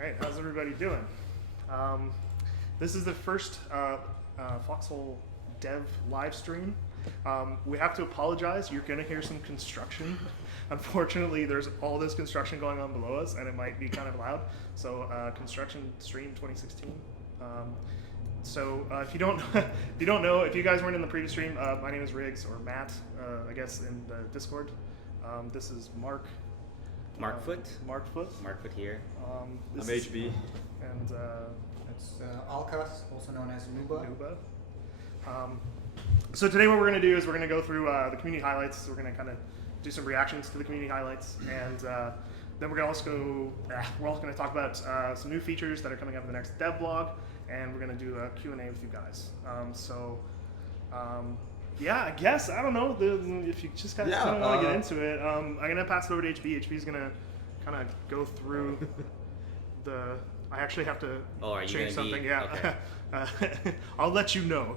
All right, how's everybody doing? This is the first Foxhole Dev live stream. We have to apologize. You're going to hear some construction. Unfortunately, there's all this construction going on below us, and it might be kind of loud. So, construction stream 2016. If you don't know, if you guys weren't in the previous stream, my name is Riggs or Matt, I guess in the Discord. This is Mark. Markfoot. Markfoot here. I'm HB. And it's Alkas, also known as Nuba. So today what we're going to do is we're going to go through the community highlights. So we're going to kind of do some reactions to the community highlights, and then we're going to also going to talk about some new features that are coming up in the next dev blog, and we're going to do a Q&A with you guys. Yeah, I guess, I don't know, if you just kind of want to get into it, I'm going to pass it over to HB. HB's going to kind of go through I actually have to change something. Okay. I'll let you know.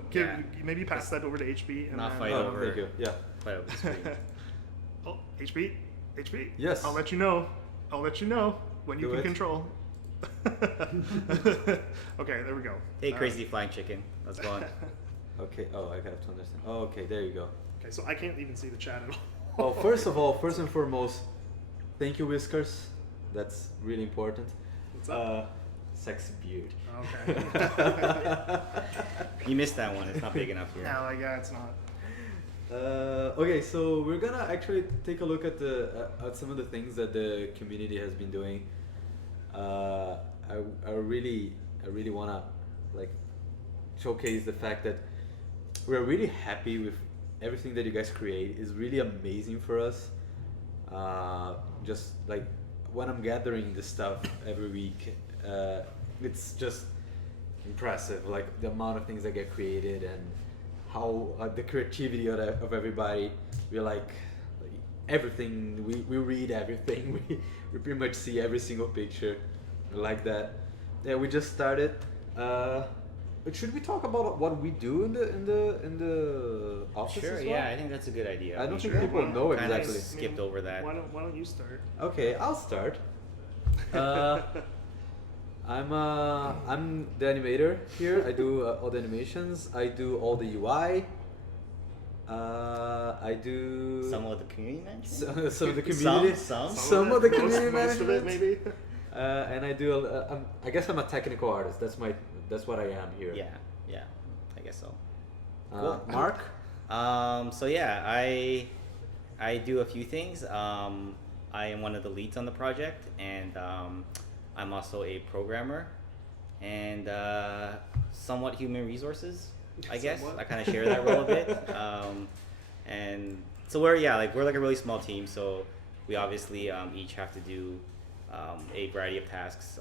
Maybe pass that over to HB. And Not fight over. Thank you. Yeah. Fight over the screen. Oh, HB? Yes. I'll let you know when you can control. Okay, there we go. Hey, crazy flying chicken. Let's go on. Okay. Oh, I have to understand. Oh, okay. There you go. Okay, so I can't even see the chat at all. Well, first and foremost, thank you, Whiskers. That's really important. What's up? Sexy beard. Okay. You missed that one. It's not big enough here. No, yeah, it's not. Okay, so we're gonna actually take a look at at some of the things that the community has been doing. I really wanna showcase the fact that we're really happy with everything that you guys create. It's really amazing for us. Just like when I'm gathering this stuff every week, it's just impressive. Like the amount of things that get created and how the creativity of everybody. We like everything. We read everything. We pretty much see every single picture. We like that. Yeah, we just started. But should we talk about what we do in the office? Sure. as well? Yeah, I think that's a good idea. I don't think people know exactly. Skipped over that. Why don't you start? Okay, I'll start. I'm the animator here. I do all the animations. I do all the UI. I do Some of the community management. some of the community. Some of the community most of it, management. maybe. And I do. I guess I'm a technical artist. That's what I am here. Yeah, I guess so. Cool. Mark. So yeah, I do a few things. I am one of the leads on the project, and I'm also a programmer and somewhat human resources, I guess. Somewhat. I kind of share that role a bit. And so we're like a really small team, so we obviously each have to do a variety of tasks.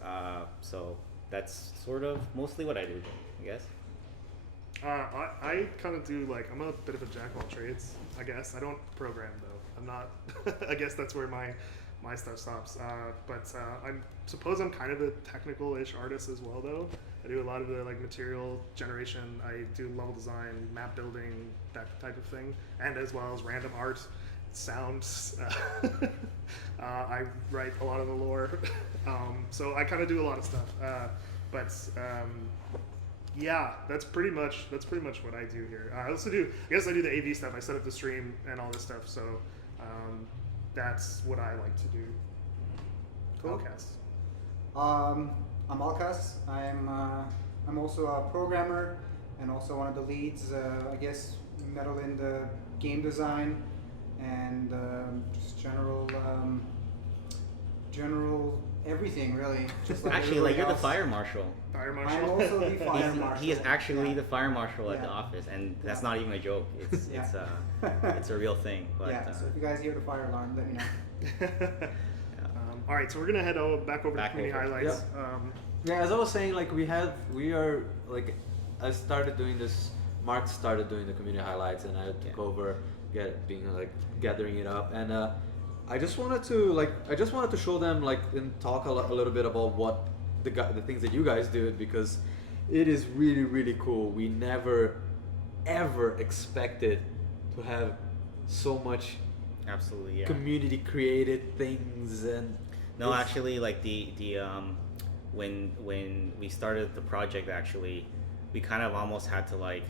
So that's sort of mostly what I do, I guess. I kind of do, I'm a bit of a jack of all trades, I guess. I don't program though. I'm not. I guess that's where my stuff stops. I suppose I'm kind of a technical-ish artist as well, though. I do a lot of the material generation. I do level design, map building, that type of thing, and as well as random art, sounds. I write a lot of the lore, so I kind of do a lot of stuff. Yeah, that's pretty much what I do here. I also do. I guess I do the AV stuff. I set up the stream and all this stuff. So that's what I like to do. Cool. Alkas. I'm Alkas. I'm also a programmer and also one of the leads. I guess meddle in the game design and just general everything really. Just like Actually, you're the else. fire marshal. Fire I'm marshal. also the fire marshal. He is actually the fire marshal at Yeah. the office, and that's not even a joke. It's it's a real thing. But, So if you guys hear the fire alarm, let me know. All right, so we're gonna head back over to community highlights. Yeah, as I was saying, I started doing this. Mark started doing the community highlights, and I took over, gathering it up, and I just wanted to show them and talk a little bit about what the things that you guys did, because it is really, really cool. We never ever expected to have so much absolutely, yeah. community created things. And no, actually, the when we started the project, actually, we kind of almost had to like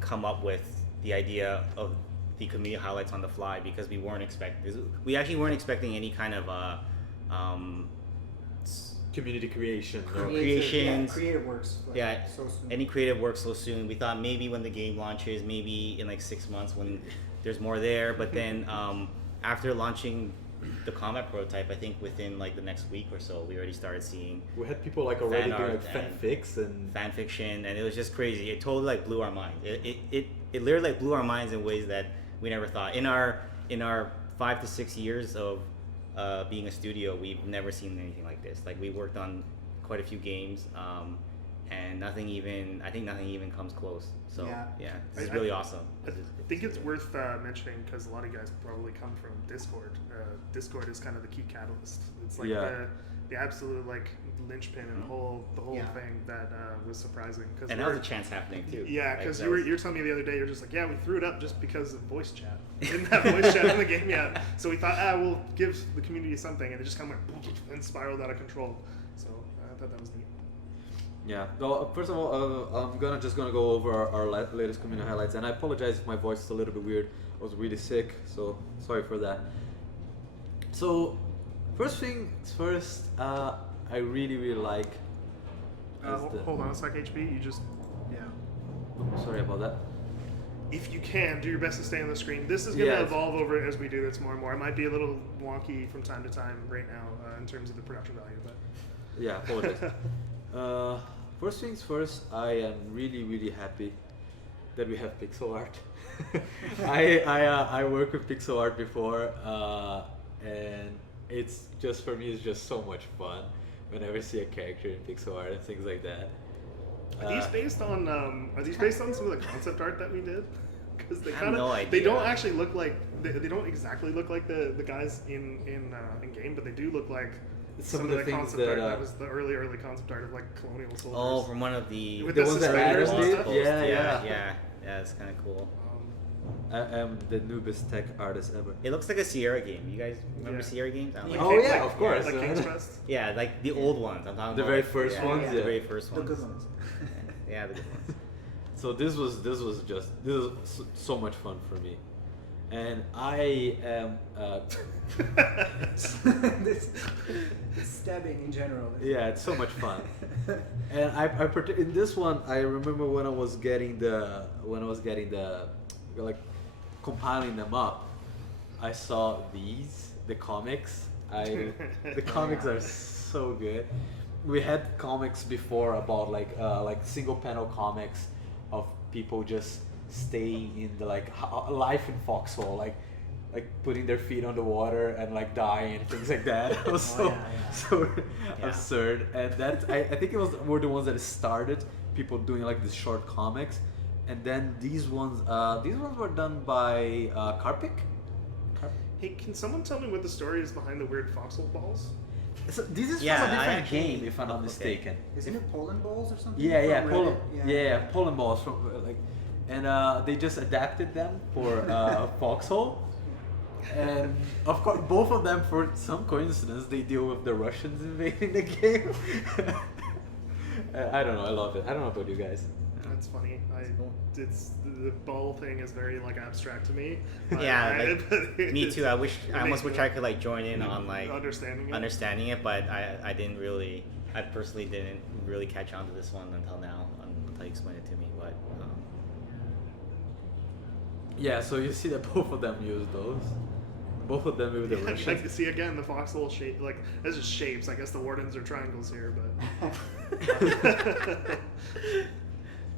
come up with the idea of the community highlights on the fly, because we actually weren't expecting any kind of Community creation. Or creations. Creative works. Like, Yeah, so soon. any creative work so soon. We thought maybe when the game launches, maybe in like 6 months when there's more there. But then after launching the combat prototype, I think within like the next week or so, we already started seeing We had people like already Fan doing art like and fanfics and fan fiction, and it was just crazy. It totally like blew our minds. It literally like blew our minds in ways that we never thought. In our 5 to 6 years of being a studio, we've never seen anything like this. Like, we worked on quite a few games, and nothing even comes close. So Yeah. this is really awesome. I think it's worth mentioning, because a lot of you guys probably come from Discord. Discord is kind of the key catalyst. It's like the absolute like linchpin in the whole Yeah. thing that was surprising. Cause And that was a chance happening too. Yeah, Like, because that you was- were telling me the other day, you're just like, yeah, we threw it up just because of voice chat. We didn't have voice chat in the game yet, so we thought, we'll give the community something, and it just kind of went and spiraled out of control. So I thought that was neat. yeah. Well, first of all, I'm gonna go over our latest community highlights, and I apologize if my voice is a little bit weird. I was really sick, so sorry for that. So, first things first, I really like. Hold on a sec, HB. You just Sorry about that. if you can, do your best to stay on the screen. This is going to evolve over as we do this more and more. It might be a little wonky from time to time right now in terms of the production value, but Yeah, apologize. First things first, I am really happy that we have pixel art. I worked with pixel art before, and it's just, for me, it's just so much fun whenever I see a character in pixel art and things like that. are these based on some of the concept art that we did? Because they I have kind no of idea. they don't actually look like they don't exactly look like the guys in game, but they do look like Some some of of the the things concept that, art that was the early concept art of like colonial soldiers. Oh, from one of the With The the ones that suspenders Adam and did? stuff. Yeah. It's kind of cool. I am the noobest tech artist ever. It looks like a Sierra game. You guys remember Yeah. Sierra games? I don't Like know. Oh, King- yeah, like- of course. like King's Quest. Yeah, like the old ones. I'm talking The about very like- first yeah, ones, The yeah. very first The ones. good ones. Yeah, the good ones. So this was so much fun for me, and I am this stabbing in general. yeah, it's so much fun. And in this one, I remember when I was getting the like compiling them up, I saw the comics. The comics are so good. We had comics before about like single panel comics of people just staying in the life in Foxhole, like putting their feet on the water and like dying and things like that. It was so Yeah. absurd, and that I think were the ones that started people doing like these short comics, and then these ones were done by Karpik. Hey, can someone tell me what the story is behind the weird foxhole balls? So this is Yeah, from a I different actually- game, if I'm not okay. mistaken. Isn't it Poland balls or something? Yeah, From Poland. Reddit? Yeah, Poland balls from and they just adapted them for Foxhole. And of course, both of them, for some coincidence, they deal with the Russians invading the game. I don't know. I love it. I don't know about you guys. That's funny. cool. It's the ball thing is very like abstract to me. Yeah, but Me too. I almost makes wish I could like join in on like understanding it. but I didn't really. I personally didn't really catch on to this one until now, until you explained it to me. But Yeah. So you see that both of them use those. Both of them with the Yeah, Russians. like, see again the foxhole shape. Like that's just shapes. I guess the wardens are triangles here, but.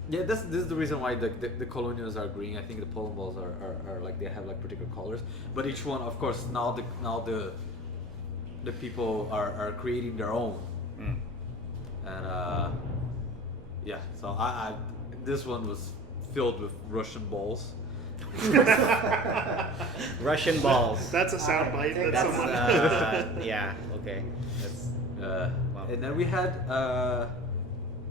Yeah, this is the reason why the colonials are green. I think the Poland balls are like they have like particular colors, but each one, of course, now the people are creating their own, and yeah. So I this one was filled with Russian balls. Russian balls. That's a sound bite. That's, That's someone. Yeah. Okay. That's wow. And then we had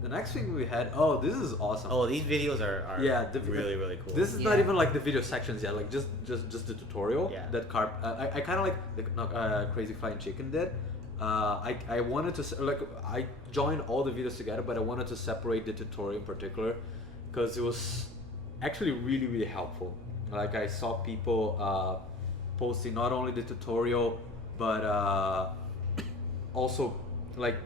the next thing we had. Oh, this is awesome. Oh, these videos are really cool. This is not even like the video sections yet, like just the tutorial Yeah. that I kind of like Crazy Flying Chicken did. I wanted to like I joined all the videos together, but I wanted to separate the tutorial in particular because it was actually really helpful. Like I saw people posting not only the tutorial but also like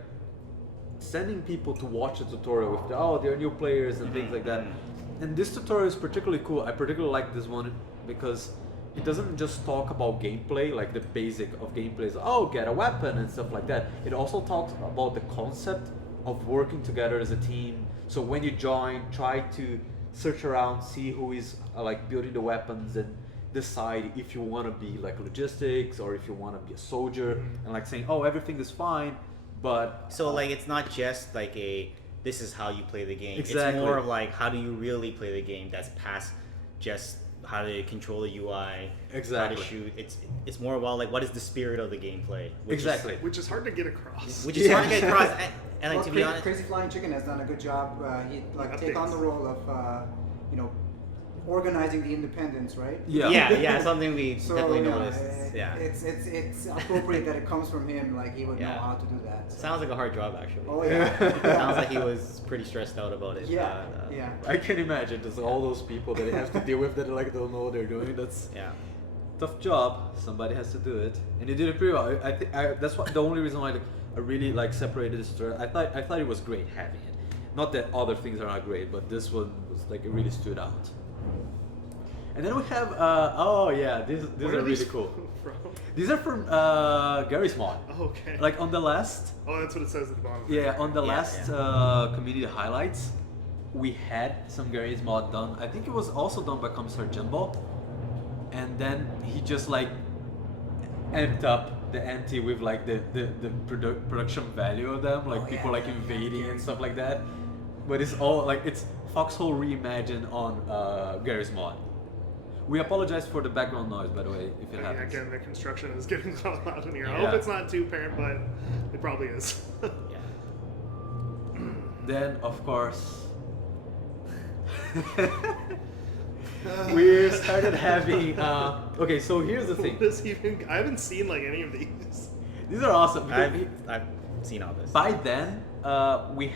sending people to watch the tutorial with they're new players and things like that. And this tutorial is particularly cool. I particularly like this one because it doesn't just talk about gameplay, like the basic of gameplay is get a weapon and stuff like that. It also talks about the concept of working together as a team. So when you join, try to search around, see who is like building the weapons and decide if you want to be like logistics or if you want to be a soldier, and like saying everything is fine, but so like it's not just like this is how you play the game. Exactly. It's more of like how do you really play the game that's past just how to control the UI, Exactly. how to shoot. It's more about like what is the spirit of the gameplay. Exactly. Which is hard to get across. Which is hard to get across. And like, Well, to be honest, Crazy Flying Chicken has done a good job. He take on Updates. the role of organizing the independents, right? yeah, something we So definitely yeah, noticed. Yeah, it's appropriate that it comes from him. Like he would know Yeah. how to do that. So. sounds like a hard job actually. Oh yeah. Sounds like he was pretty stressed out about it. Yeah. but, Yeah. I can imagine there's all those people that they have to deal with that like don't know what they're doing. That's Yeah. tough job. Somebody has to do it, and you did it pretty well. I think that's what the only reason why I really like separated this story. I thought it was great having it. Not that other things are not great, but this one was like it really stood out. And then we have these Where are these really cool. From? These are from Garry's mod. Okay. Like on the last that's what it says at the bottom. on the Yeah, last community highlights, we had some Garry's mod done. I think it was also done by Commissar Jumbo, and then he just like amped up the ante with like the production value of them, like people like invading and stuff like that. But it's all like it's Foxhole reimagined on Garry's mod. We apologize for the background noise, by the way, if it happens. Again, the construction is getting a lot loud in here. I Yeah. hope it's not too apparent, but it probably is. Yeah. Then, of course, we started having. Okay, so here's the thing. What is even? I haven't seen like any of these. These are awesome. because I've seen all this. by then, we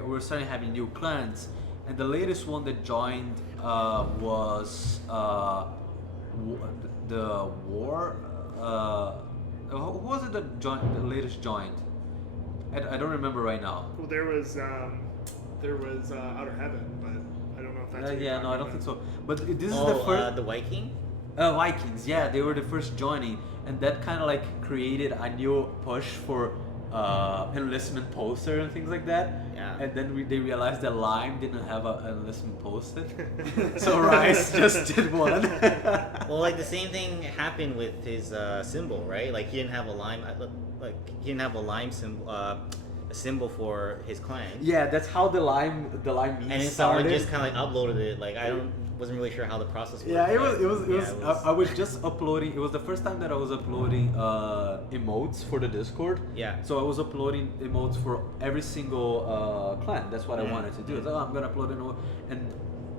were starting having new clans, and the latest one that joined was the war. Who was it that joined? The latest joined. I don't remember right now. Well, there was Outer Heaven, but I don't know if that's. what you're Yeah, no, I don't talking think about. so. But this is the first. the Viking. Vikings, yeah, they were the first joining, and that kind of like created a new push for enlistment poster and things like that. Yeah. And then they realized that Lime didn't have an enlistment poster, so Rice just did one. Well, like the same thing happened with his symbol, right? Like he didn't have a lime, symbol, a symbol for his clan. Yeah, that's how the Lime memes And then started. someone just kind of like uploaded it. Like wasn't really sure how the process worked. Yeah, it but was. yeah, I was just uploading. It was the first time that I was uploading emotes for the Discord. Yeah. So I was uploading emotes for every single clan. That's what I wanted to do. I was like, I'm gonna upload an emote, and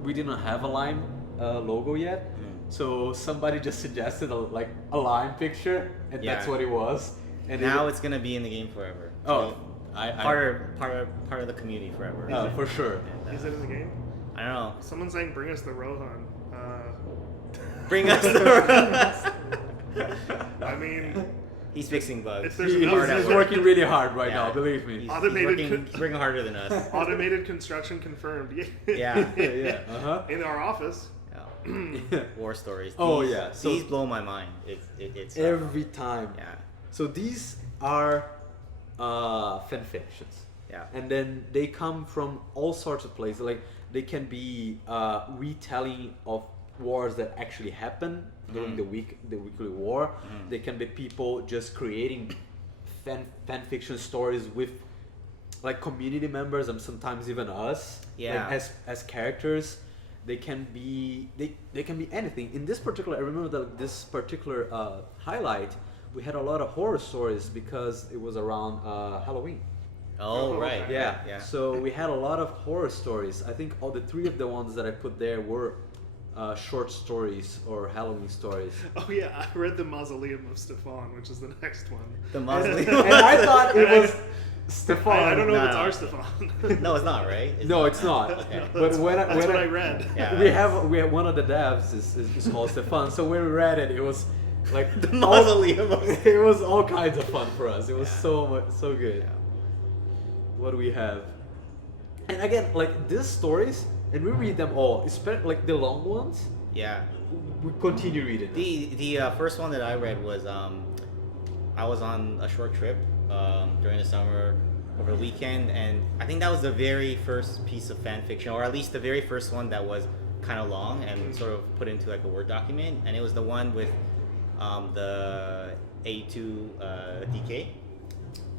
we didn't have a Lime logo yet. So somebody just suggested a Lime picture, and that's Yeah. what it was. And now it's gonna be in the game forever. Oh, part of the community forever. for sure. And, Is it in the game? I don't know. Someone's saying, "Bring us the Rohan." Bring us the. I mean, He's fixing bugs. If there's He's enough- hard at work. working really hard right Yeah. now. Believe me. He's Automated working harder than us. automated construction confirmed. Yeah. Yeah. Uh In our office. Yeah. War stories. Oh, These- yeah. So- these blow my mind. It's Every time. yeah. So these are fan fictions. Yeah. And then they come from all sorts of places. Like they can be retelling of wars that actually happened during the weekly war. They can be people just creating fan fiction stories with like community members and sometimes even us. Yeah. Like, as characters. They can be they can be anything. In this particular, I remember that this particular highlight, we had a lot of horror stories because it was around Halloween. Oh, Oh, right. okay. Yeah. Yeah. So we had a lot of horror stories. I think all the three of the ones that I put there were short stories or Halloween stories. Oh yeah, I read the Mausoleum of Stefan, which is the next one. The Mausoleum. And I thought it And was Stefan. I don't know No, if it's no. our Stefan. No, it's not, right? No, it's not. Okay. But when That's when what I read. Yeah. we have one of the devs is called Stefan. So when we read it, it was like The Mausoleum of it was all kinds of fun for us. It was Yeah. so good. Yeah. What do we have? And again, like these stories, and we read them all, especially like the long ones. Yeah. We continue reading them. The first one that I read was I was on a short trip during the summer over the weekend, and I think that was the very first piece of fan fiction, or at least the very first one that was kind of long and sort of put into like a Word document, and it was the one with the A2 DK,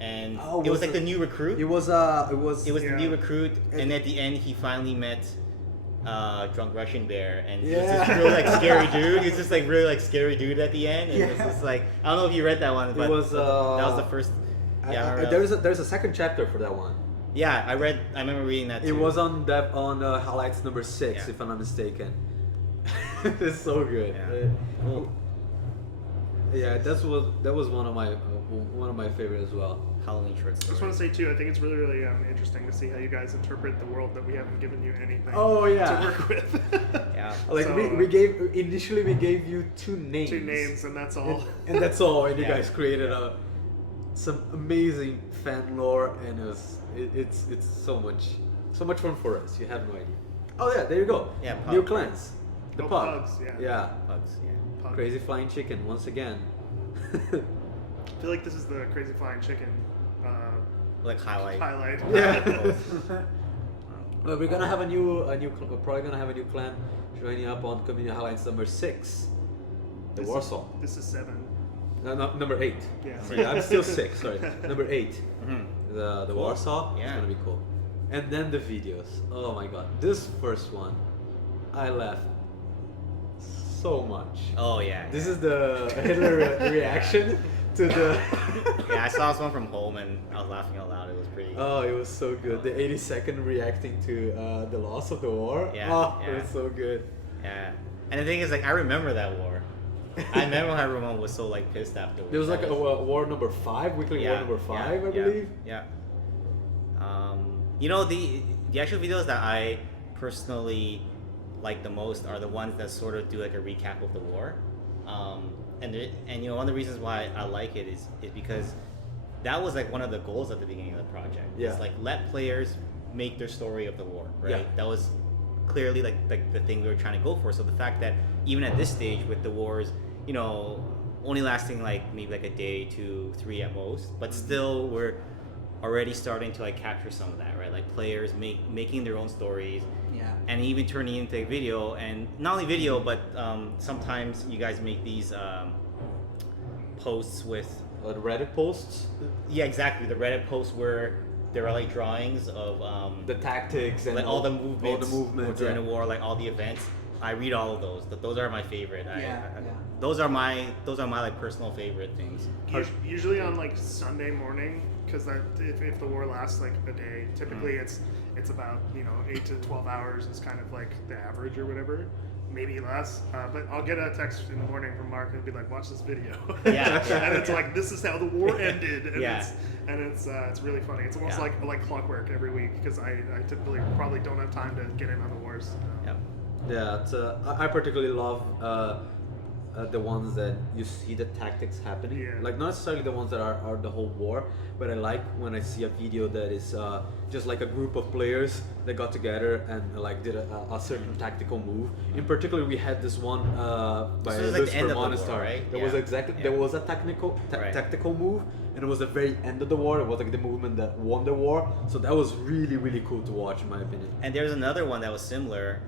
and Oh, it was was like it- the new recruit. It was It was Yeah. the new recruit, and at the end he finally met drunk Russian bear, and he was this Yeah. really like scary dude. He's just like really like scary dude at the end, and Yeah. it's just like I don't know if you read that one, but was, that was the first. Yeah, I remember that. there's a second chapter for that one. Yeah, I remember reading that too. It was on highlights number 6, Yeah. if I'm not mistaken. It's so good. Yeah. Cool. Yeah, that was one of my favorite as well. Halloween short I just story. want to say too, I think it's really, really interesting to see how you guys interpret the world that we haven't given you anything Oh, yeah. to work with. Yeah. Like So, we gave initially we gave you 2 names. 2 names and that's all. And that's all. And you Yeah. guys created some amazing fan lore, and it's so much fun for us. You have no idea. Oh yeah, there you go. Yeah, pug. New clans. The Oh, pug. pugs, yeah. Yeah. Bugs. Yeah. Pug. Crazy flying chicken once again. I feel like this is the Crazy Flying Chicken Like highlight. highlight. Yeah. Well, we're gonna have we're probably gonna have a new clan joining up on community highlights number 6. The This Warsaw. This is 7. No, number 8. Yeah. Sorry, I'm still 6. Sorry, number 8. Mhm. The Cool. Warsaw. It's Yeah. gonna be cool. And then the videos. Oh my god, this first one, I laughed so much. Oh yeah. This yeah. is the Hitler reaction to the. Yeah, I saw this one from home and I was laughing out loud. It was pretty. Oh, it was so good. The 82nd reacting to the loss of the war. Yeah, Oh, yeah. it was so good. Yeah. And the thing is, like, I remember that war. I remember how everyone was so like pissed afterwards. There was like That a war number 5, weekly war number 5, I believe. Yeah. You know, the actual videos that I personally like the most are the ones that sort of do like a recap of the war. And you know, one of the reasons why I like it is because that was like one of the goals at the beginning of the project. Yeah. It's like let players make their story of the war, right? Yeah. That was clearly like the thing we were trying to go for. So the fact that even at this stage with the wars, you know, only lasting like maybe like a day, 2, 3 at most, but still we're already starting to like capture some of that, right? Like players making their own stories, Yeah. and even turning into a video, and not only video, but sometimes you guys make these posts with The Reddit posts, yeah, exactly, the Reddit posts where there are like drawings of the tactics, and like all the movements, during yeah. the war, like all the events. I read all of those. Those are my favorite. Yeah. Those are my like personal favorite things. Usually on like Sunday morning, because if the war lasts like a day, typically it's about 8 to 12 hours is kind of like the average or whatever, maybe less. But I'll get a text in the morning from Mark and be like, "Watch this video." Yeah, yeah. And it's like, this is how the war ended, and Yeah. it's really funny. It's almost Yeah. like clockwork every week because I typically probably don't have time to get in on the wars. Yep. Yeah, it's, I particularly love the ones that you see the tactics happening. Yeah. Like not necessarily the ones that are the whole war, but I like when I see a video that is just like a group of players that got together and like did a certain tactical move. In particular, we had this one by This was like the end Lucifer of the war, Monistar. right? There Yeah. was exactly Yeah. there was a Right. tactical move, and it was the very end of the war. It was like the movement that won the war. So that was really really cool to watch, in my opinion. And there's another one that was similar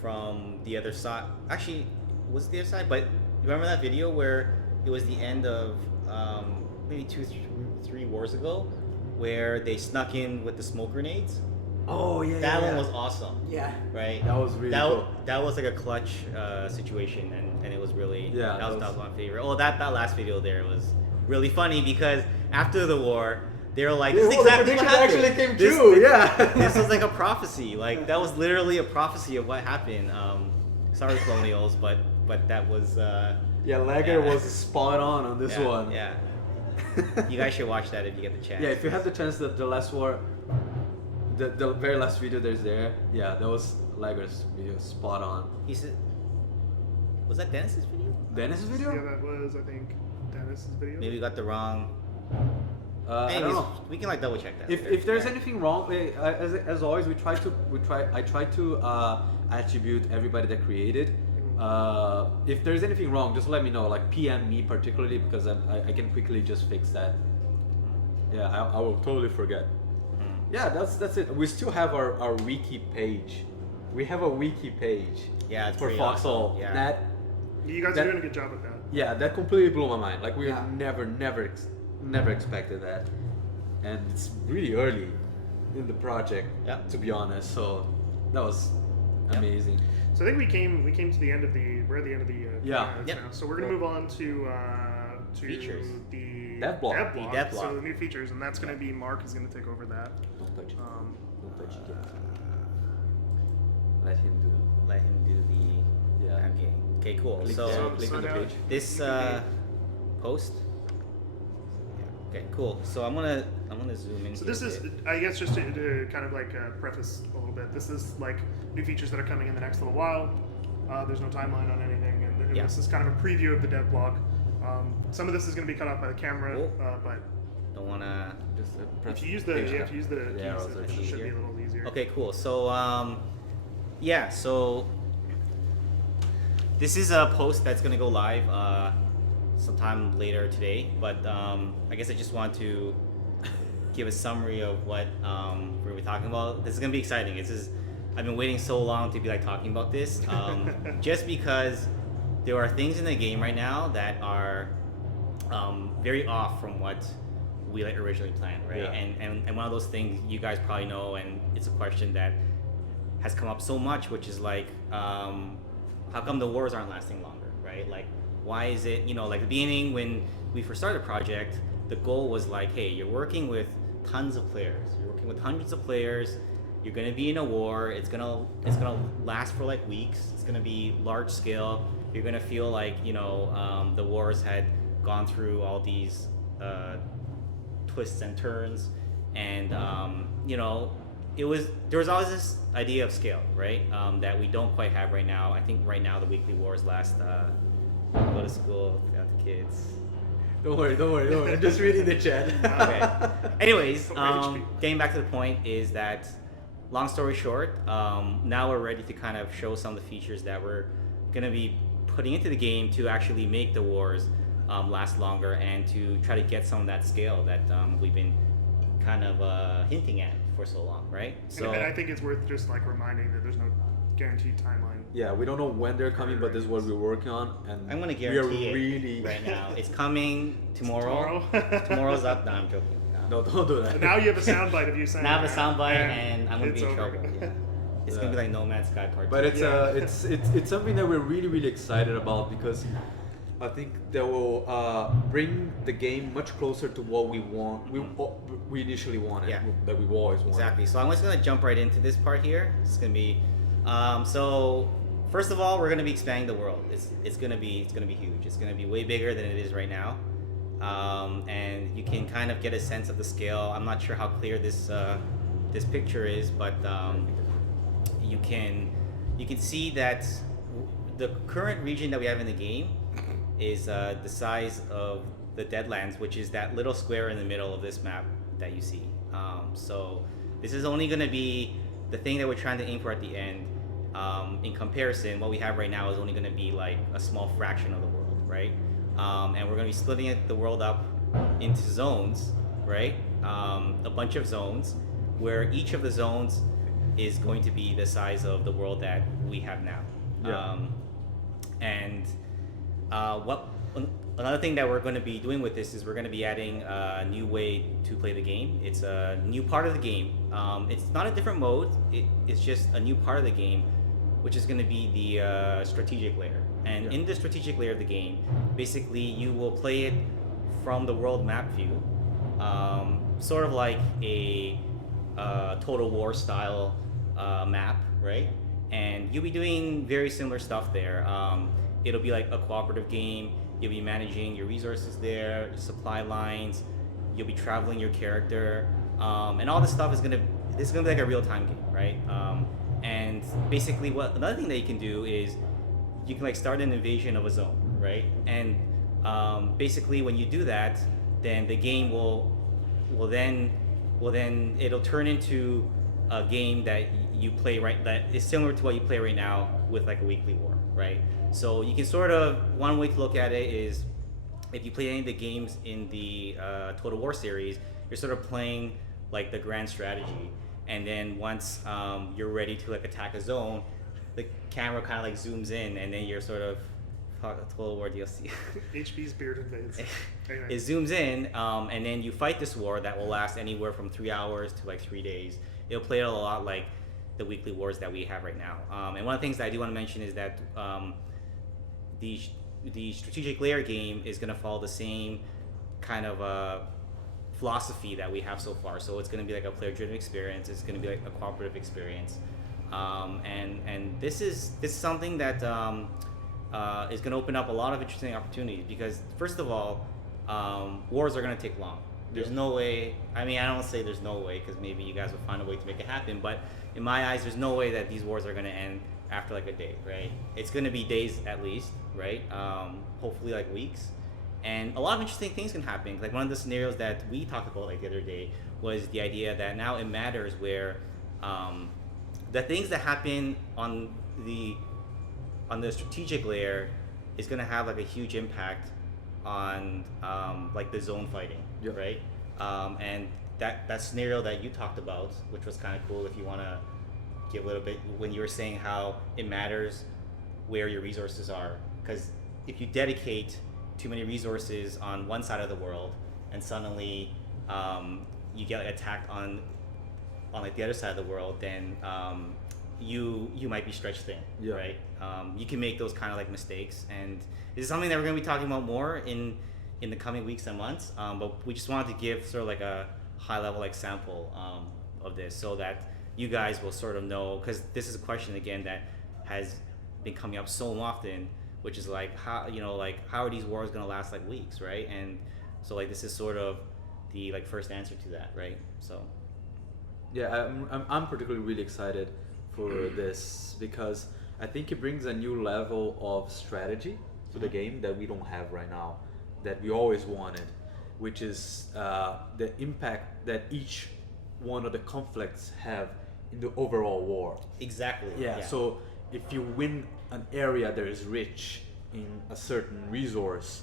from the other side. Actually, was it the other side? But remember that video where it was the end of maybe 2, 3 wars ago, where they snuck in with the smoke grenades? Oh yeah, That yeah, one yeah. was awesome, Yeah. right? That was really cool. That was like a clutch situation, and it was really Yeah, that was my favorite. Oh, that last video there was really funny because after the war, they were like, this is the exactly what prediction happened. actually came This- true. Yeah. This was like a prophecy. Like that was literally a prophecy of what happened. Sorry, Colonials, but that was. Yeah, Lager Yeah. was spot on this yeah, one. Yeah. You guys should watch that if you get the chance. Yeah, if you have the chance, the last war, the very last video there's there. Yeah, that was Lager's video, spot on. He said, was that Dennis's video? Dennis's Yeah, video? that was, I think, Dennis's video. Maybe we got the wrong. I Anyways, don't know. we can like double check that. If there's Yeah. anything wrong, as always, I try to attribute everybody that created. If there's anything wrong, just let me know. Like PM me particularly because I can quickly just fix that. Yeah, I will totally forget. Yeah, that's it. We still have our wiki page. We have a wiki page. Yeah, it's for pretty Foxhole. awesome. Yeah. That You guys that- are doing a good job with that. yeah, that completely blew my mind. Like we Yeah. never expected that, and it's really early in the project. Yeah. To be honest, so that was Yep. amazing. So I think we came to the end of we're at the end of the Yeah. credits Yep. now. So we're gonna move on to Features. the Dev block. The dev block. So the new features, and that's gonna be Mark is gonna take over that. Don't touch it. Don't touch it yet. Uh, Let him do. let him do the. Yeah. Okay, cool. Click So there, click so on the now- page. this post. Yeah. Okay, cool. So I'm gonna zoom in. So here this a is, bit. I guess, just to kind of like preface a little bit. This is like new features that are coming in the next little while. There's no timeline on anything, and Yeah. this is kind of a preview of the dev block. Some of this is going to be cut off by the camera, Cool. but Don't wanna. Just if you use the page if you use the tab. keys, Yeah, arrows it are should be easier. a little easier. Okay, cool. So, yeah, so this is a post that's gonna go live sometime later today, but I guess I just want to give a summary of what we're gonna be talking about. This is gonna be exciting. I've been waiting so long to be like talking about this, just because there are things in the game right now that are very off from what we like originally planned, right? Yeah. And one of those things you guys probably know, and it's a question that has come up so much, which is like, how come the wars aren't lasting longer, right? Like, why is it, like the beginning when we first started the project, the goal was like, hey, you're working with tons of players, you're working with hundreds of players, you're gonna be in a war, it's gonna last for like weeks, it's gonna be large scale, you're gonna feel like, the wars had gone through all these twists and turns, and there was always this idea of scale, right? That we don't quite have right now. I think right now the weekly wars last. Go to school, got the kids. Don't worry. I'm just reading the chat. Okay. Anyways, HP. getting back to the point is that, long story short, now we're ready to kind of show some of the features that we're gonna be putting into the game to actually make the wars last longer and to try to get some of that scale that we've been kind of hinting at for so long, right? So And I think it's worth just like reminding that there's no guaranteed timeline. Yeah, we don't know when they're coming, but this is what we're working on, and I'm gonna we are guarantee really it right now. It's coming tomorrow. Tomorrow? Tomorrow's up. No, I'm joking. No, don't do that. Now you have a soundbite of you saying Now I have a that, soundbite and I'm gonna it's be in over. trouble. Yeah. It's gonna be like No Man's Sky Part 2. But it's Yeah. it's something that we're really excited about because I think that will bring the game much closer to what we want. We initially wanted. Yeah. That we've always wanted. Exactly. So I'm just gonna jump right into this part here. It's gonna be so first of all, we're gonna be expanding the world. It's gonna be huge. It's gonna be way bigger than it is right now. And you can kind of get a sense of the scale. I'm not sure how clear this picture is, but you can see that the current region that we have in the game is the size of the Deadlands, which is that little square in the middle of this map that you see. So this is only going to be the thing that we're trying to aim for at the end. In comparison, what we have right now is only going to be like a small fraction of the world, right? And we're going to be splitting the world up into zones, right? A bunch of zones where each of the zones is going to be the size of the world that we have now. Yeah. Another thing that we're going to be doing with this is we're going to be adding a new way to play the game. It's a new part of the game. It's not a different mode. It's just a new part of the game, which is going to be the strategic layer. And in the strategic layer of the game, basically you will play it from the world map view, sort of like a Total War style map, right? and you'll be doing very similar stuff there. It'll be like a cooperative game. You'll be managing your resources there, your supply lines. You'll be traveling your character, and all this stuff is gonna be like a real time game, right? And basically, another thing that you can do is you can like start an invasion of a zone, right? And basically, when you do that, then the game will then it'll turn into a game that you play that is similar to what you play right now with like a weekly war, right? So you can sort of, one way to look at it is, if you play any of the games in the Total War series, you're sort of playing like the grand strategy, and then once you're ready to like attack a zone, the camera kind of like zooms in, and then you're sort of Total War DLC. HP's beard invades. Anyway. It zooms in, and then you fight this war that will last anywhere from 3 hours to like 3 days. It'll play a lot like the weekly wars that we have right now. And one of the things that I do want to mention is that the strategic layer game is going to follow the same kind of philosophy that we have so far. So it's going to be like a player-driven experience. It's going to be like a cooperative experience, and this is something that is going to open up a lot of interesting opportunities, because first of all, wars are going to take long. There's no way. I mean, I don't say there's no way, because maybe you guys will find a way to make it happen. But in my eyes, there's no way that these wars are going to end after like a day, right? It's going to be days at least, right? Hopefully like weeks. And a lot of interesting things can happen. Like one of the scenarios that we talked about like the other day was the idea that now it matters where the things that happen on the strategic layer is going to have like a huge impact on like the zone fighting, Yep. right? And that scenario that you talked about, which was kind of cool, if you want to give a little bit, when you were saying how it matters where your resources are, because if you dedicate too many resources on one side of the world and suddenly you get like, attacked on like the other side of the world, then you might be stretched thin, Yeah. right? You can make those kind of like mistakes, and this is something that we're going to be talking about more in the coming weeks and months. But we just wanted to give sort of like a high level like sample of this, so that you guys will sort of know, because this is a question again that has been coming up so often, which is like how are these wars going to last like weeks, right? And so like this is sort of the like first answer to that, right? So Yeah, I'm particularly really excited for this, because I think it brings a new level of strategy to the game that we don't have right now, that we always wanted, which is the impact that each one of the conflicts have in the overall war. exactly. Yeah, so if you win an area that is rich in a certain resource,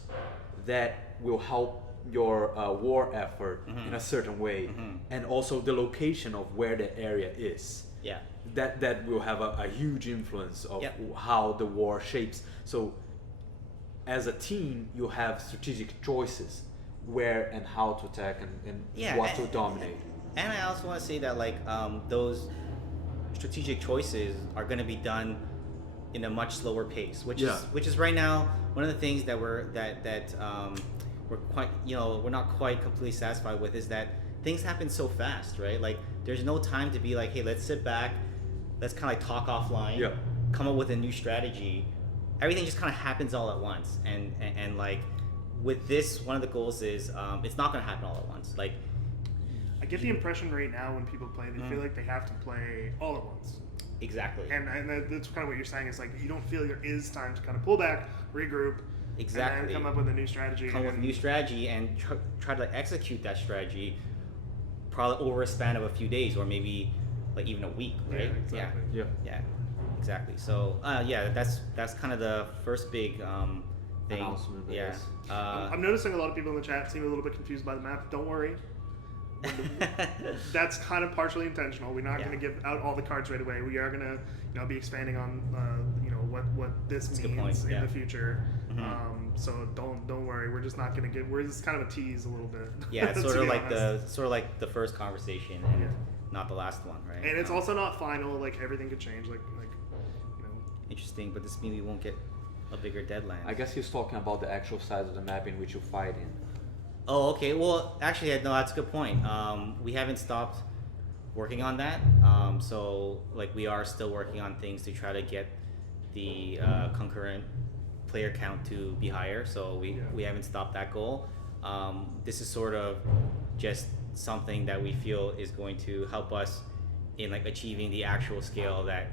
that will help your war effort in a certain way, and also the location of where the area is. Yeah. That will have a huge influence of Yep. how the war shapes. So as a team, you have strategic choices where and how to attack and Yeah, what to dominate. And I also want to say that like those strategic choices are going to be done in a much slower pace, which is right now one of the things that we're quite we're not quite completely satisfied with, is that things happen so fast, right? Like there's no time to be like, hey, let's sit back, let's kind of like talk offline, Yeah. come up with a new strategy. Everything just kind of happens all at once, and like with this, one of the goals is it's not going to happen all at once. Like I get the impression right now when people play, they feel like they have to play all at once. exactly. And that's kind of what you're saying. Is like you don't feel there is time to kind of pull back, regroup, Exactly. and then come up with a new strategy. Come with a new strategy and try to like, execute that strategy probably over a span of a few days, or maybe like even a week, right? Yeah, exactly. Yeah. Exactly. So that's kind of the first big thing. Announcement, I Yeah. guess. I'm noticing a lot of people in the chat seem a little bit confused by the map. Don't worry. That's kind of partially intentional. We're not Yeah. going to give out all the cards right away. We are going to be expanding on what this That's a good means point, in yeah. the future. Mhm. So don't worry. We're just not going to give. We're just kind of a tease a little bit. Yeah, it's to sort of be like honest. the first conversation, and Yeah. not the last one, right? And it's also not final. Like everything could change. Like interesting, but this means we won't get a bigger deadline. I guess he's talking about the actual size of the map in which you fight in. Oh, okay. Well, actually, no, that's a good point. We haven't stopped working on that. So like we are still working on things to try to get the concurrent player count to be higher. So we haven't stopped that goal. This is sort of just something that we feel is going to help us in like achieving the actual scale that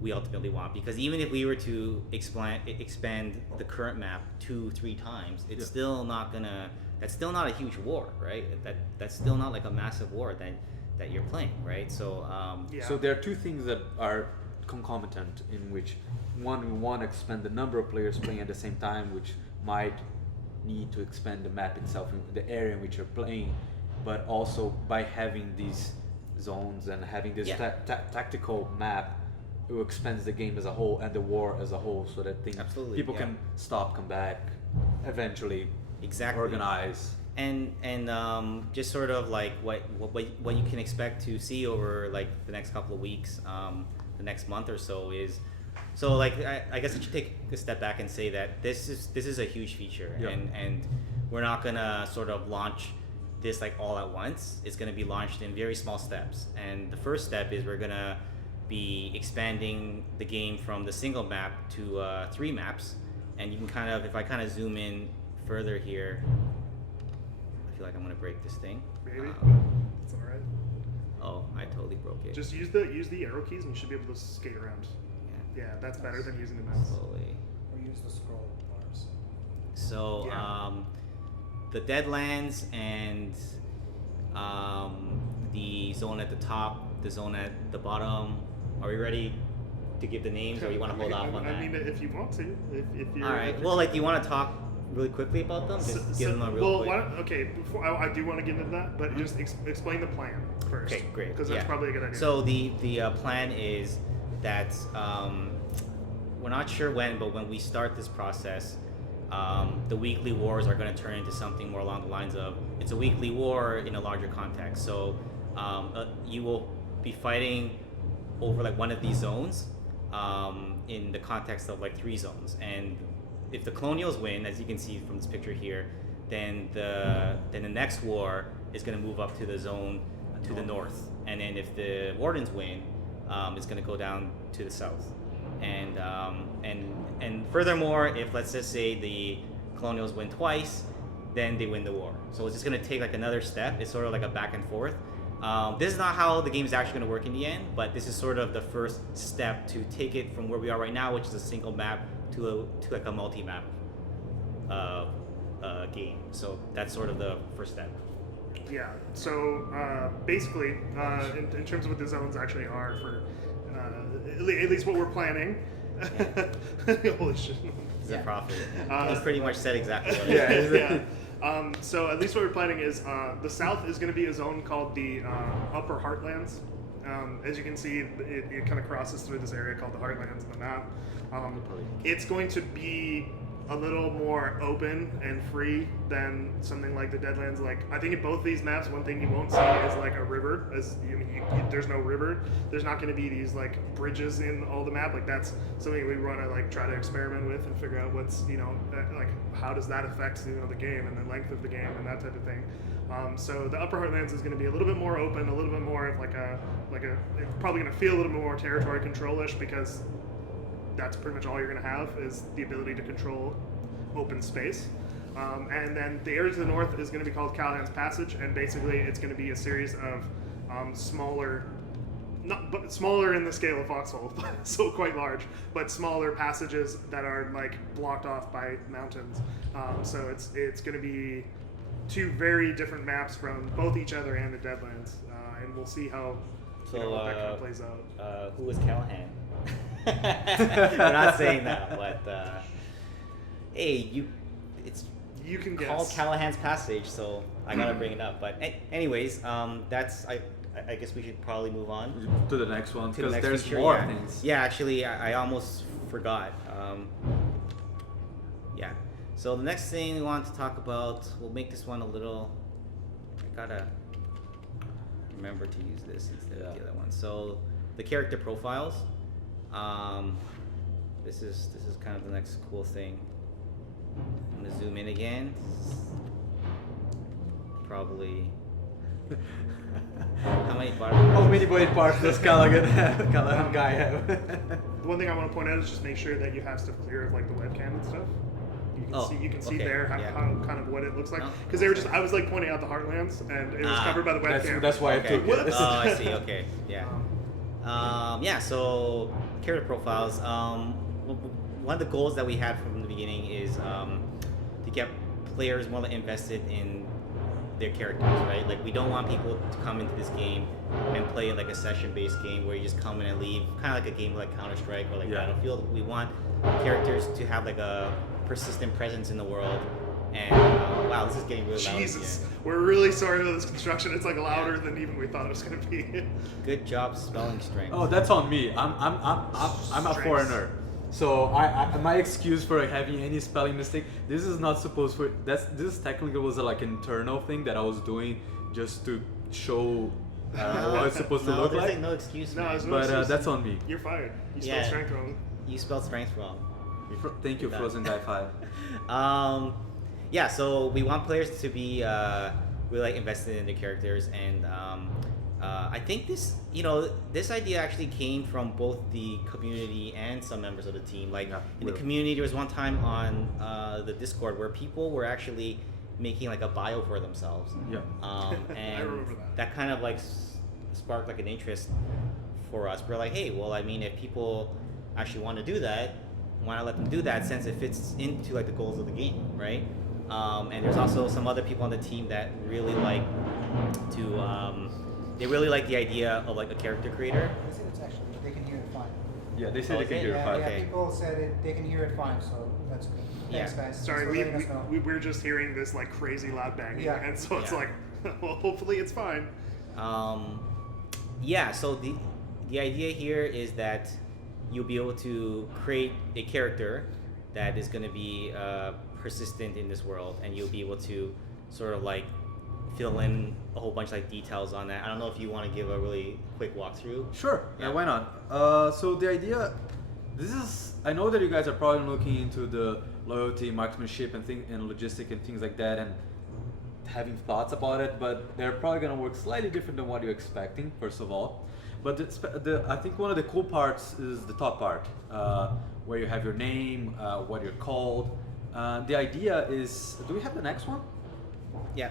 we ultimately want. Because even if we were to expand the current map 2-3 times, it's still not gonna. That's still not a huge war, right? That's still not like a massive war that you're playing, right? So So there are two things that are concomitant in which one, we want to expand the number of players playing at the same time, which might need to expand the map itself, in the area in which you're playing, but also by having these zones and having this tactical map, it expands the game as a whole and the war as a whole, so that people can stop, come back, eventually organize. And just sort of like what you can expect to see over like the next couple of weeks, the next month or so is, so like I guess I should take a step back and say that this is a huge feature, and we're not gonna sort of launch this like all at once. It's gonna be launched in very small steps, and the first step is we're gonna be expanding the game from the single map to 3 maps, and you can kind of, if I kind of zoom in further here, I feel like I'm gonna break this thing. Maybe. It's all right. Oh, I totally broke it. Just use the arrow keys and you should be able to skate around. Yeah, that's better than using the mouse. Slowly. Or use the scroll bars. So, the Deadlands and the zone at the top, the zone at the bottom. Are we ready to give the names, or you want to hold off on that? I mean, if you want to. If you're, all right. Well, like, do you want to talk really quickly about them? Just give them a real quick. Before I do want to get into that, but just explain the plan first. Okay, great. Because that's probably a good idea. So the plan is that we're not sure when, but when we start this process, the weekly wars are going to turn into something more along the lines of, it's a weekly war in a larger context. So you will be fighting over like one of these zones in the context of like 3 zones, and if the Colonials win, as you can see from this picture here, then the next war is going to move up to the zone to the north, and then if the Wardens win, it's going to go down to the south, and furthermore, if let's just say the Colonials win twice, then they win the war. So it's just going to take like another step. It's sort of like a back and forth. This is not how the game is actually going to work in the end, but this is sort of the first step to take it from where we are right now, which is a single map, to like a multi-map game. So that's sort of the first step. Yeah. So basically, in terms of what the zones actually are for, at least what we're planning. Holy shit. It's a profit. He's pretty much said exactly what so at least what we're planning is the south is going to be a zone called the Upper Heartlands. As you can see, it kind of crosses through this area called the Heartlands on the map. It's going to be a little more open and free than something like the Deadlands. Like, I think in both these maps, one thing you won't see is like a river. There's no river. There's not going to be these like bridges in all the map. Like, that's something we want to like try to experiment with and figure out what's, like how does that affect the game and the length of the game and that type of thing. So the Upper Heartlands is going to be a little bit more open, a little bit more of like a it's probably going to feel a little bit more territory control-ish, because that's pretty much all you're going to have is the ability to control open space. And then the area to the north is going to be called Callahan's Passage, and basically it's going to be a series of smaller, but smaller in the scale of Foxhole, so quite large, but smaller passages that are like blocked off by mountains. So it's going to be 2 very different maps from both each other and the Deadlands, and we'll see how that kind of plays out. Who is Callahan? We're not saying that, but hey, you can called guess. Callahan's Passage, so I gotta bring it up. But anyways, that's I guess we should probably move on to the next one, to the because next there's feature, more things. Yeah, actually, I almost forgot. Yeah. So the next thing we want to talk about, we'll make this one a little. I gotta remember to use this instead of the other one. So the character profiles. This is kind of the next cool thing. I'm gonna zoom in again. Probably How many body How parts? many body parts does Callahan guy have? The one thing I want to point out is just make sure that you have stuff clear of like the webcam and stuff. You can see okay, there how kind of what it looks like, because they were just I was like pointing out the heartlands and it was covered by the webcam. That's why Okay. I took it. Oh, I see. Okay. Yeah. Yeah. So character profiles. One of the goals that we had from the beginning is to get players more invested in their characters, right? Like we don't want people to come into this game and play like a session-based game where you just come in and leave, kind of like a game like Counter-Strike or like Battlefield. We want characters to have like a persistent presence in the world. And wow, this is getting really loud. Jesus, we're really sorry about this construction. It's like louder than even we thought it was going to be. Good job spelling strength. Oh, that's on me. I'm a foreigner, so I my excuse for having any spelling mistake. This is not supposed for this technically was like an internal thing that I was doing just to show what it's supposed to look there's like. no excuse. No, man. there's no But excuse. that's on me. You're fired. You Yeah. spelled strength wrong. You spelled strength wrong. Thank you, Done. Frozen Guy 5. Yeah, so we want players to be really like invested in the characters, and I think this idea actually came from both the community and some members of the team. Like in the community, there was one time on the Discord where people were actually making like a bio for themselves. Yeah. And I remember that. kind of like sparked like an interest for us. We're like, hey, well, I mean, if people actually want to do that, why not let them do that, since it fits into like the goals of the game, right? And there's also some other people on the team that really like to they really like the idea of like a character creator. They said it's actually, they can hear it fine. Yeah, they said Oh, they can okay. hear Yeah, 5. Okay. people said they can hear it fine, so that's good. Thanks, Yeah. guys. Thanks Sorry, for letting us know. we're just hearing this like crazy loud banging, Yeah. and so it's Yeah. like, well, hopefully it's fine. Yeah, so the idea here is that you'll be able to create a character that is going to be persistent in this world, and you'll be able to sort of like fill in a whole bunch of like details on that. I don't know if you want to give a really quick walkthrough. Sure. Yeah. Yeah, why not? So the idea, I know that you guys are probably looking into the loyalty, marksmanship, and logistic and things like that, and having thoughts about it, but they're probably gonna work slightly different than what you're expecting. First of all, but I think one of the cool parts is the top part, where you have your name, what you're called. The idea is, do we have the next one? Yeah.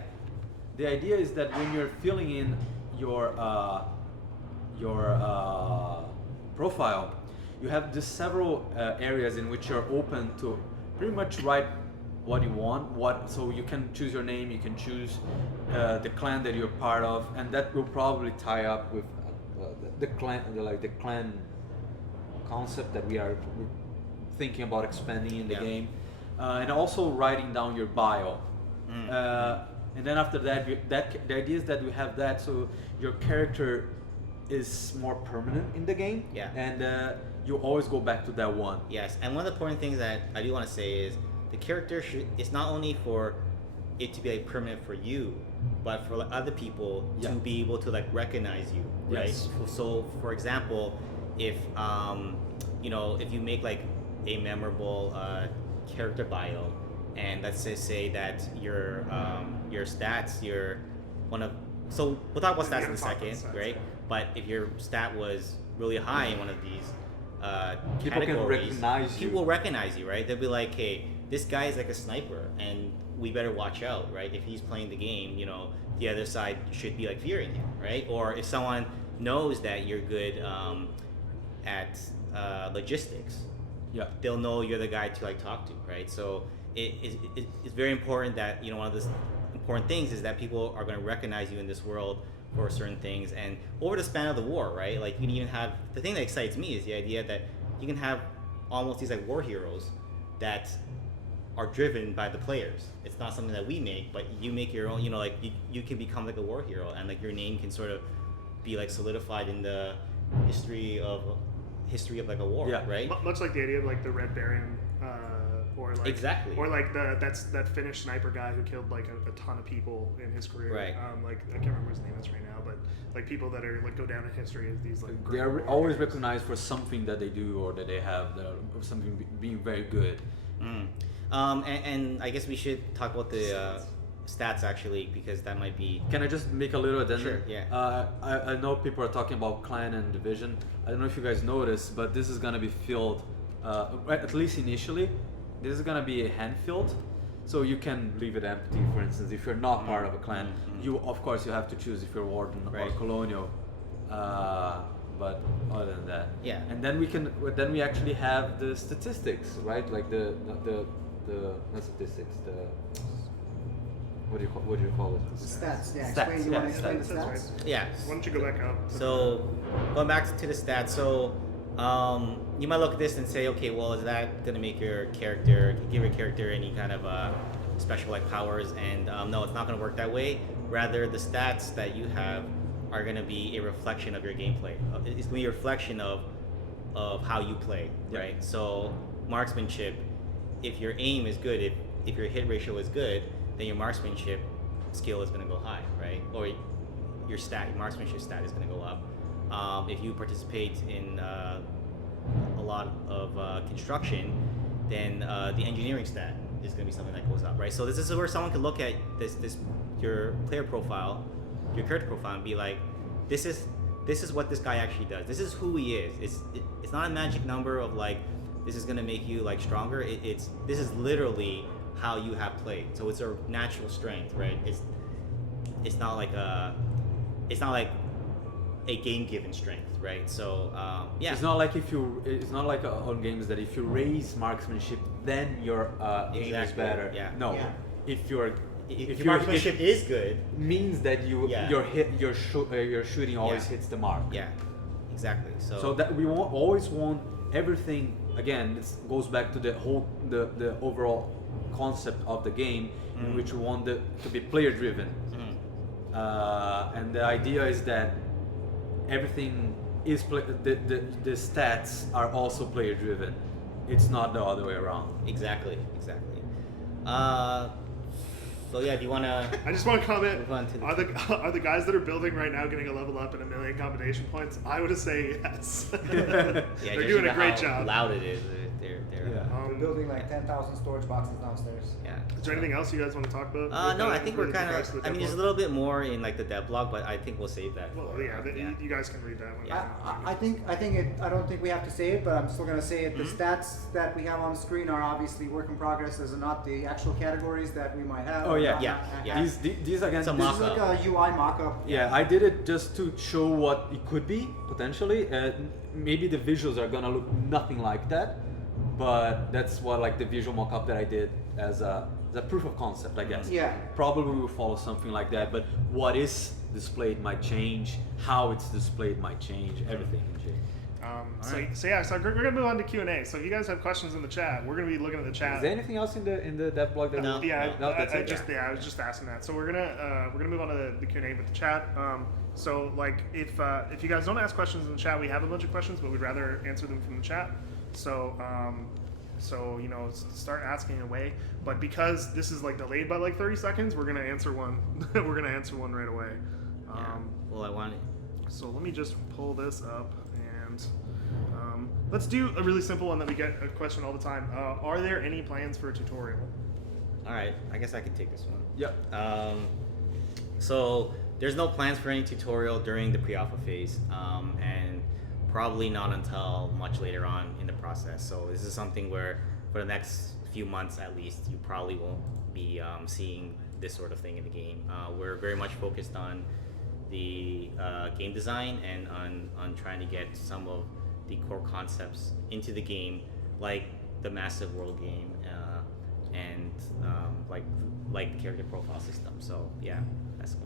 The idea is that when you're filling in your profile, you have these several areas in which you're open to pretty much write what you want. So you can choose your name, you can choose the clan that you're part of, and that will probably tie up with the clan concept that we're thinking about expanding in the game, and also writing down your bio. And then after that, the idea is that we have that, so your character is more permanent in the game. Yeah. And you always go back to that one. Yes, and one of the important things that I do want to say is the character it's not only for it to be like permanent for you, but for like, other people to be able to like recognize you, right? Yes. So for example, if if you make like a memorable character bio, and let's just say that your stats, so we'll talk about stats in a second, stats, right? yeah. But if your stat was really high in one of these People can categories, recognize you. people will recognize you, right? They'll be like, hey, this guy is like a sniper, and we better watch out, right? If he's playing the game, the other side should be like fearing him, right? Or if someone knows that you're good at logistics, they'll know you're the guy to like talk to, right? So it's very important that one of the important things is that people are going to recognize you in this world for certain things. And over the span of the war, right, like you can even have, the thing that excites me is the idea that you can have almost these like war heroes that are driven by the players. It's not something that we make, but you make your own, like you can become like a war hero, and like your name can sort of be like solidified in the history of like a war, right? Much like the idea of like the Red Baron, or like Exactly. or like that Finnish sniper guy who killed like a ton of people in his career. Right. Like I can't remember his name right now, but like people that are like go down in history as these like They great are war always heroes. recognized for something that they do or that they have, something being very good. And I guess we should talk about the stats actually, because that might be. Can I just make a little addendum? Sure, yeah. I know people are talking about clan and division. I don't know if you guys noticed, but this is gonna be filled, at least initially, this is gonna be a hand filled. So you can leave it empty, for instance, if you're not part of a clan. You, of course, you have to choose if you're warden or Right. colonial. But other than that, Yeah. And then we actually have the statistics, right? Like the not statistics, what do you call it? Stats, yeah. Stats, Explain, you yeah, want to explain That's the stats? right. Yeah. Why don't you go back up? So going back to the stats, so you might look at this and say, okay, well, is that gonna make your character, give your character any kind of special like powers? And no, it's not gonna work that way. Rather, the stats that you have are gonna be a reflection of your gameplay. It's gonna be a reflection of how you play, Yeah. right? So marksmanship, if your aim is good, if your hit ratio is good, then your marksmanship skill is gonna go high, right? Or your marksmanship stat is gonna go up. If you participate in a lot of construction, then the engineering stat is going to be something that goes up, right? So this is where someone can look at your player profile, your character profile, and be like, this is what this guy actually does. This is who he is. It's not a magic number of like this is going to make you like stronger. This is literally how you have played. So it's a natural strength, right? It's not like a game given strength, right? So yeah, It's not like on games that if you raise marksmanship, then your aim is Exactly, better. yeah. No, Yeah. if your if your marksmanship is good, means that Yeah. your shooting always Yeah. hits the mark. yeah, exactly. So that we always want everything. Again, this goes back to the overall concept of the game, in which we want to be player driven. And the idea is that everything is the stats are also player driven. It's not the other way around. Exactly. So yeah, if you wanna, I just want to comment. Move on to the- Are the guys that are building right now getting a level up and 1,000,000 combination points? I would say yes. yeah, They're judging doing a by great how job. loud it is. They're Yeah. We're building like 10,000 storage boxes downstairs. yeah. Is there anything else you guys want to talk about? No, I think we're kind regards to of. the I mean, there's a devlog? little bit more in like the dev blog, but I think we'll save that. Well, for, yeah, you guys can read that one. Yeah. I think I don't think we have to say it, but I'm still gonna say it. The Mm-hmm. stats that we have on the screen are obviously work in progress. Those are not the actual categories that we might have. Oh, yeah. Yeah. These again. It's a this This is- is like a UI mock-up. Yeah, I did it just to show what it could be potentially. Maybe the visuals are gonna look nothing like that, but that's what like the visual mock-up that I did as a proof of concept, I guess. Yeah. Probably will follow something like that, but what is displayed might change. How it's displayed might change. Everything can change. So we're gonna move on to Q&A. So if you guys have questions in the chat, we're gonna be looking at the chat. Is there anything else in the dev blog that? No. Yeah, No, that's it. I was just asking that. So we're gonna move on to the Q&A with the chat. So like if you guys don't ask questions in the chat, we have a bunch of questions, but we'd rather answer them from the chat. So you know, start asking away. But because this is like delayed by like 30 seconds, we're gonna answer one. We're gonna answer one right away. Well, I want it. So let me just pull this up and let's do a really simple one that we get a question all the time. Are there any plans for a tutorial? All right, I guess I can take this one. Yep. So there's no plans for any tutorial during the pre-alpha phase, and probably not until much later on in the process. So this is something where for the next few months at least, you probably won't be seeing this sort of thing in the game. We're very much focused on the game design and on trying to get some of the core concepts into the game, like the massive world game and like the character profile system. So yeah, that's kind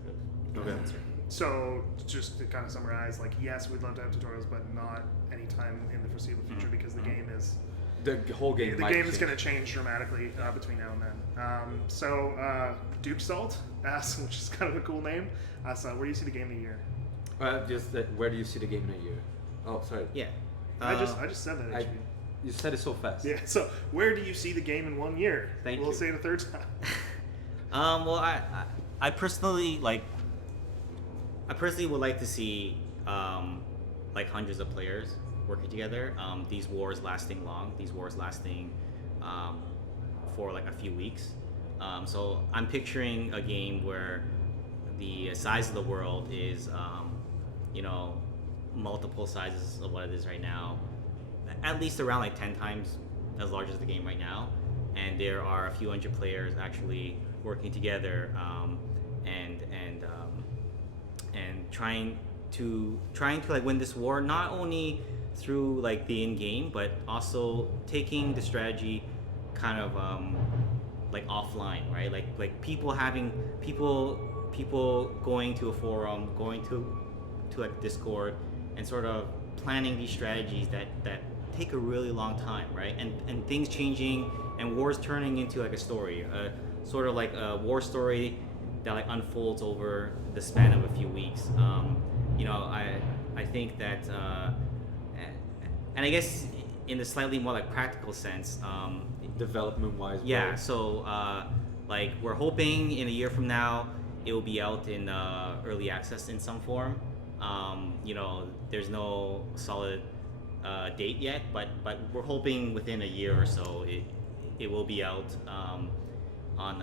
of the answer. So just to kind of summarize, like yes, we'd love to have tutorials, but not anytime in the foreseeable future because the game is The whole game. the might game is change. going to change dramatically between now and then. So Duke Salt asks, which is kind of a cool name. So where do you see the game in a year? Just where do you see the game in a year? Oh, sorry. Yeah. I just said that actually. You said it so fast. Yeah. So where do you see the game in 1 year? Thank we'll you. say it a third time. Well, I personally would like to see like hundreds of players working together. These wars lasting long. These wars lasting for like a few weeks. So I'm picturing a game where the size of the world is, you know, multiple sizes of what it is right now, at least around like 10 times as large as the game right now, and there are a few hundred players actually working together, and trying to like win this war, not only through like the in game, but also taking the strategy kind of like offline, right? Like people going to a forum, going to like Discord, and sort of planning these strategies that take a really long time, right? And things changing, and wars turning into like a story, sort of like a war story that like unfolds over the span of a few weeks. You know, I think that, and I guess in a slightly more like practical sense, Development wise. yeah. So like we're hoping in a year from now it will be out in early access in some form. You know, there's no solid date yet, but we're hoping within a year or so it will be out on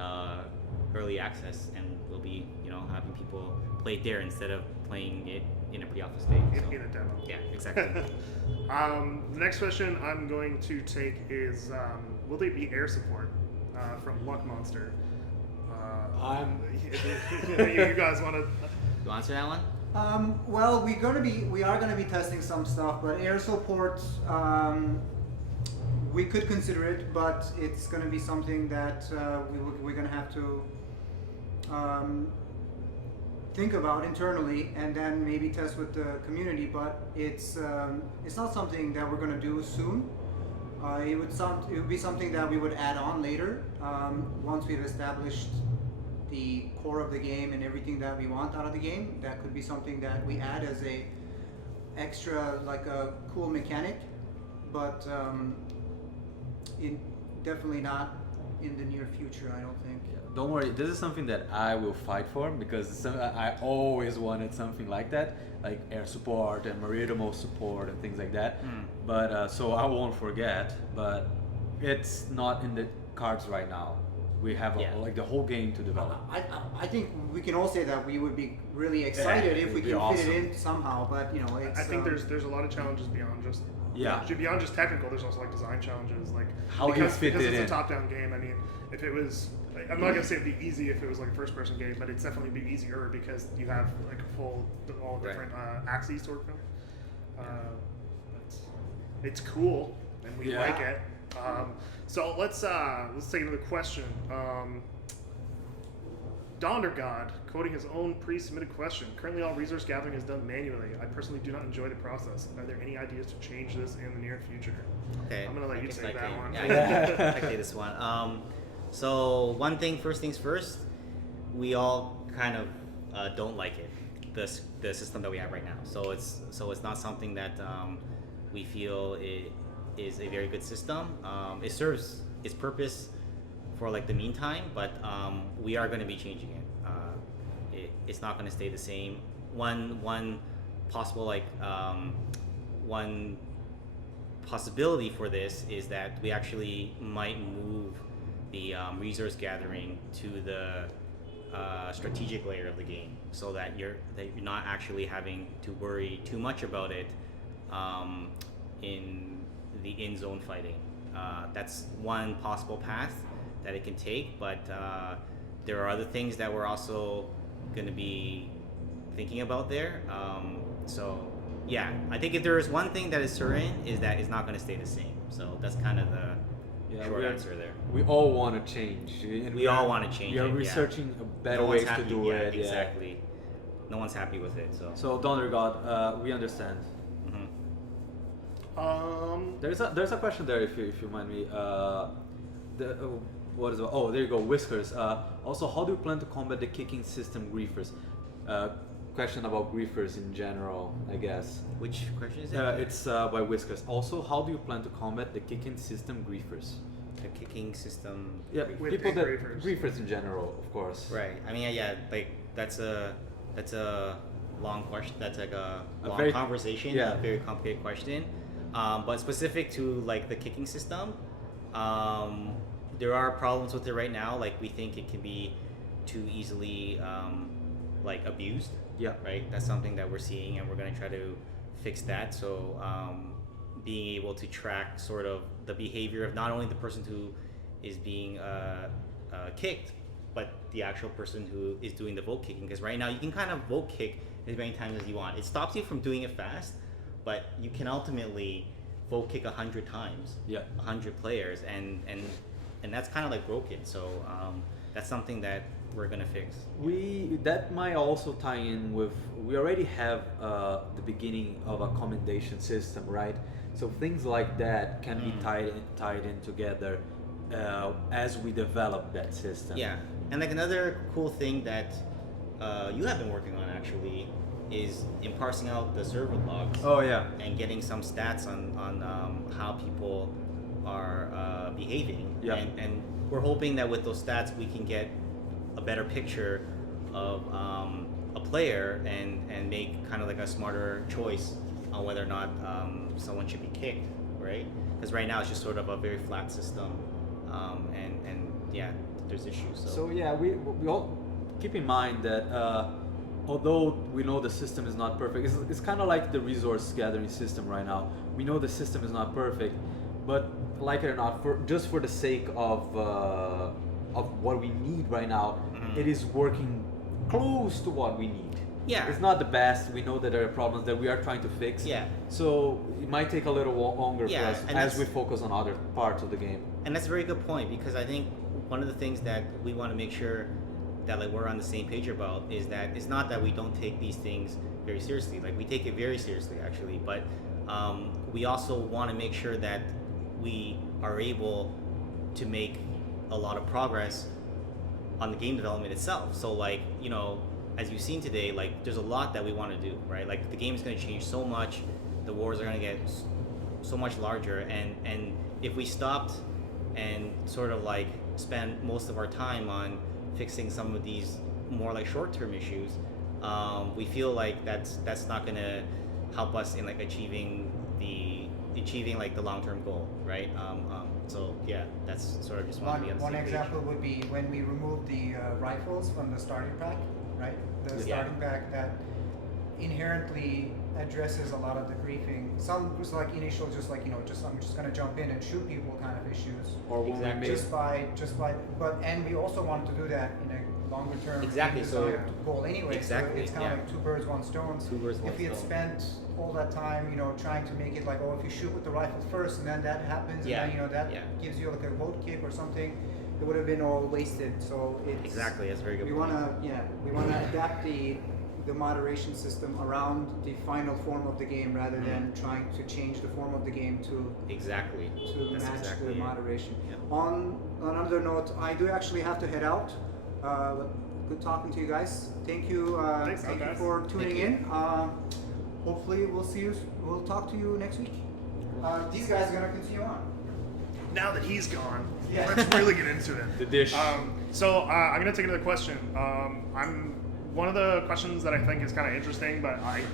early access, and we'll be, you know, having people play it there instead of playing it in a pre-alpha state. So. In a demo. Yeah, exactly. The next question I'm going to take is, will there be air support from Luck Monster? You guys want to? You answer that one? Well, we are gonna be testing some stuff, but air support, we could consider it, but it's gonna be something that we're gonna have to think about internally, and then maybe test with the community. But it's not something that we're gonna do soon. It would be something that we would add on later, once we've established the core of the game and everything that we want out of the game. That could be something that we add as a extra, like a cool mechanic, but definitely not in the near future, I don't think. Yeah, don't worry, this is something that I will fight for, because I always wanted something like that, like air support and marine support and things like that. But so I won't forget, but it's not in the cards right now. We have like the whole game to develop. I think we can all say that we would be really excited if we can fit it in somehow, but you know, it's, I think there's a lot of challenges beyond just beyond just technical. There's also like design challenges, like how because, you fit because it it's in. a top-down game. I mean, if it was, I'm not gonna say it'd be easy if it was like a first-person game, but it's definitely be easier because you have like all different axes to work from. But it's cool and we like it. So let's take another question. Donder God, quoting his own pre-submitted question. Currently, all resource gathering is done manually. I personally do not enjoy the process. Are there any ideas to change this in the near future? Okay. I'm gonna let you take that one. Yeah, I take this one. So one thing, first things first, we all kind of don't like it. The system that we have right now. So it's not something that we feel is a very good system. It serves its purpose for like the meantime, but we are going to be changing it. It's not going to stay the same. One possible one possibility for this is that we actually might move the resource gathering to the strategic layer of the game, so that you're not actually having to worry too much about it in the in-zone fighting. That's one possible path that it can take, but there are other things that we're also going to be thinking about there. So yeah, I think if there is one thing that is certain, is that it's not going to stay the same. So that's kind of the short answer there. We all want to change. And we all want to change. We are it, researching better no ways happy, to do it. Exactly. No one's happy with it. So Donder God, we understand. There's a question there, if you mind me. What is it? Oh, there you go, Whiskers. Also, how do you plan to combat the kicking system griefers? Question about griefers in general, I guess. Which question is that? It's by Whiskers. Also, how do you plan to combat the kicking system griefers? The kicking system. Yeah, With people that griefers in general, of course. Right. I mean, yeah. Like that's a long question. That's like a long very conversation. A very complicated question. But specific to like the kicking system, there are problems with it right now. Like we think it can be too easily like abused. Yeah. Right. That's something that we're seeing, and we're gonna try to fix that. So being able to track sort of the behavior of not only the person who is being kicked, but the actual person who is doing the vote kicking. Because right now you can kind of vote kick as many times as you want. It stops you from doing it fast, but you can ultimately vote kick 100 times. Yeah. 100 players, and that's kind of like broken. So that's something that we're gonna fix. That might also tie in with, we already have the beginning of a commendation system, right? So things like that can be tied in together as we develop that system. Yeah, and like another cool thing that you have been working on actually is in parsing out the server logs. Oh yeah. And getting some stats on how people are behaving. Yeah. And we're hoping that with those stats we can get a better picture of a player and make kind of like a smarter choice on whether or not someone should be kicked, right? Because right now it's just sort of a very flat system, and yeah, there's issues. So yeah, we all keep in mind that although we know the system is not perfect, it's kind of like the resource gathering system right now. We know the system is not perfect, but like it or not, just for the sake of what we need right now, it is working close to what we need. Yeah. It's not the best. We know that there are problems that we are trying to fix. Yeah. So it might take a little longer for us and as we focus on other parts of the game. And that's a very good point, because I think one of the things that we want to make sure that like we're on the same page about is that it's not that we don't take these things very seriously. Like we take it very seriously actually, but we also want to make sure that we are able to make a lot of progress on the game development itself. So like, you know, as you've seen today, like there's a lot that we want to do, right? Like the game is going to change so much, the wars are going to get so much larger, and if we stopped and sort of like spend most of our time on fixing some of these more like short-term issues, we feel like that's not going to help us in like achieving like the long-term goal, right? So yeah, that's sort of just want to be on the one same page. example would be when we removed the rifles from the starting pack, right? The starting pack that inherently addresses a lot of the griefing. Some was like initial, just like, you know, I'm just gonna jump in and shoot people kind of issues. Or when we made And we also wanted to do that in a longer term Exactly, so- goal anyway. Exactly, So it's kind of like two birds, one stone. Two birds, one If we had stone. spent all that time, you know, trying to make it like, oh, if you shoot with the rifle first and then that happens, Yeah, and then, you know, that yeah. gives you like a vote kick or something, it would have been all wasted. So it's Exactly, that's a very good we point. wanna adapt the moderation system around the final form of the game rather than trying to change the form of the game to Exactly. That's match exactly the it. moderation. Yeah. On another note, I do actually have to head out. Good talking to you guys. Thank you. Thanks, Thank you guys. for tuning you. in. Hopefully, we'll talk to you next week. These guys are gonna continue on. Now that he's gone, Yeah. let's really get into it. The dish. So I'm gonna take another question. One of the questions that I think is kind of interesting, but I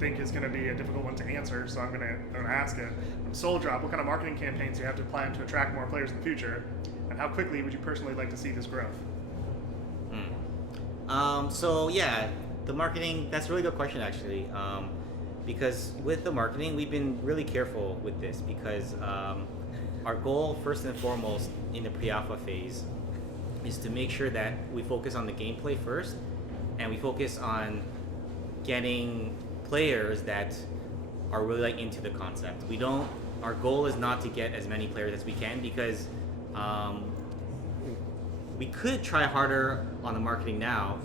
think is gonna be a difficult one to answer. So I'm gonna ask it. Soul Drop, what kind of marketing campaigns do you have to plan to attract more players in the future, and how quickly would you personally like to see this growth? So yeah, the marketing, that's a really good question actually, because with the marketing we've been really careful with this, because our goal first and foremost in the pre-alpha phase is to make sure that we focus on the gameplay first, and we focus on getting players that are really like into the concept. Our goal is not to get as many players as we can, because we could try harder on the marketing now,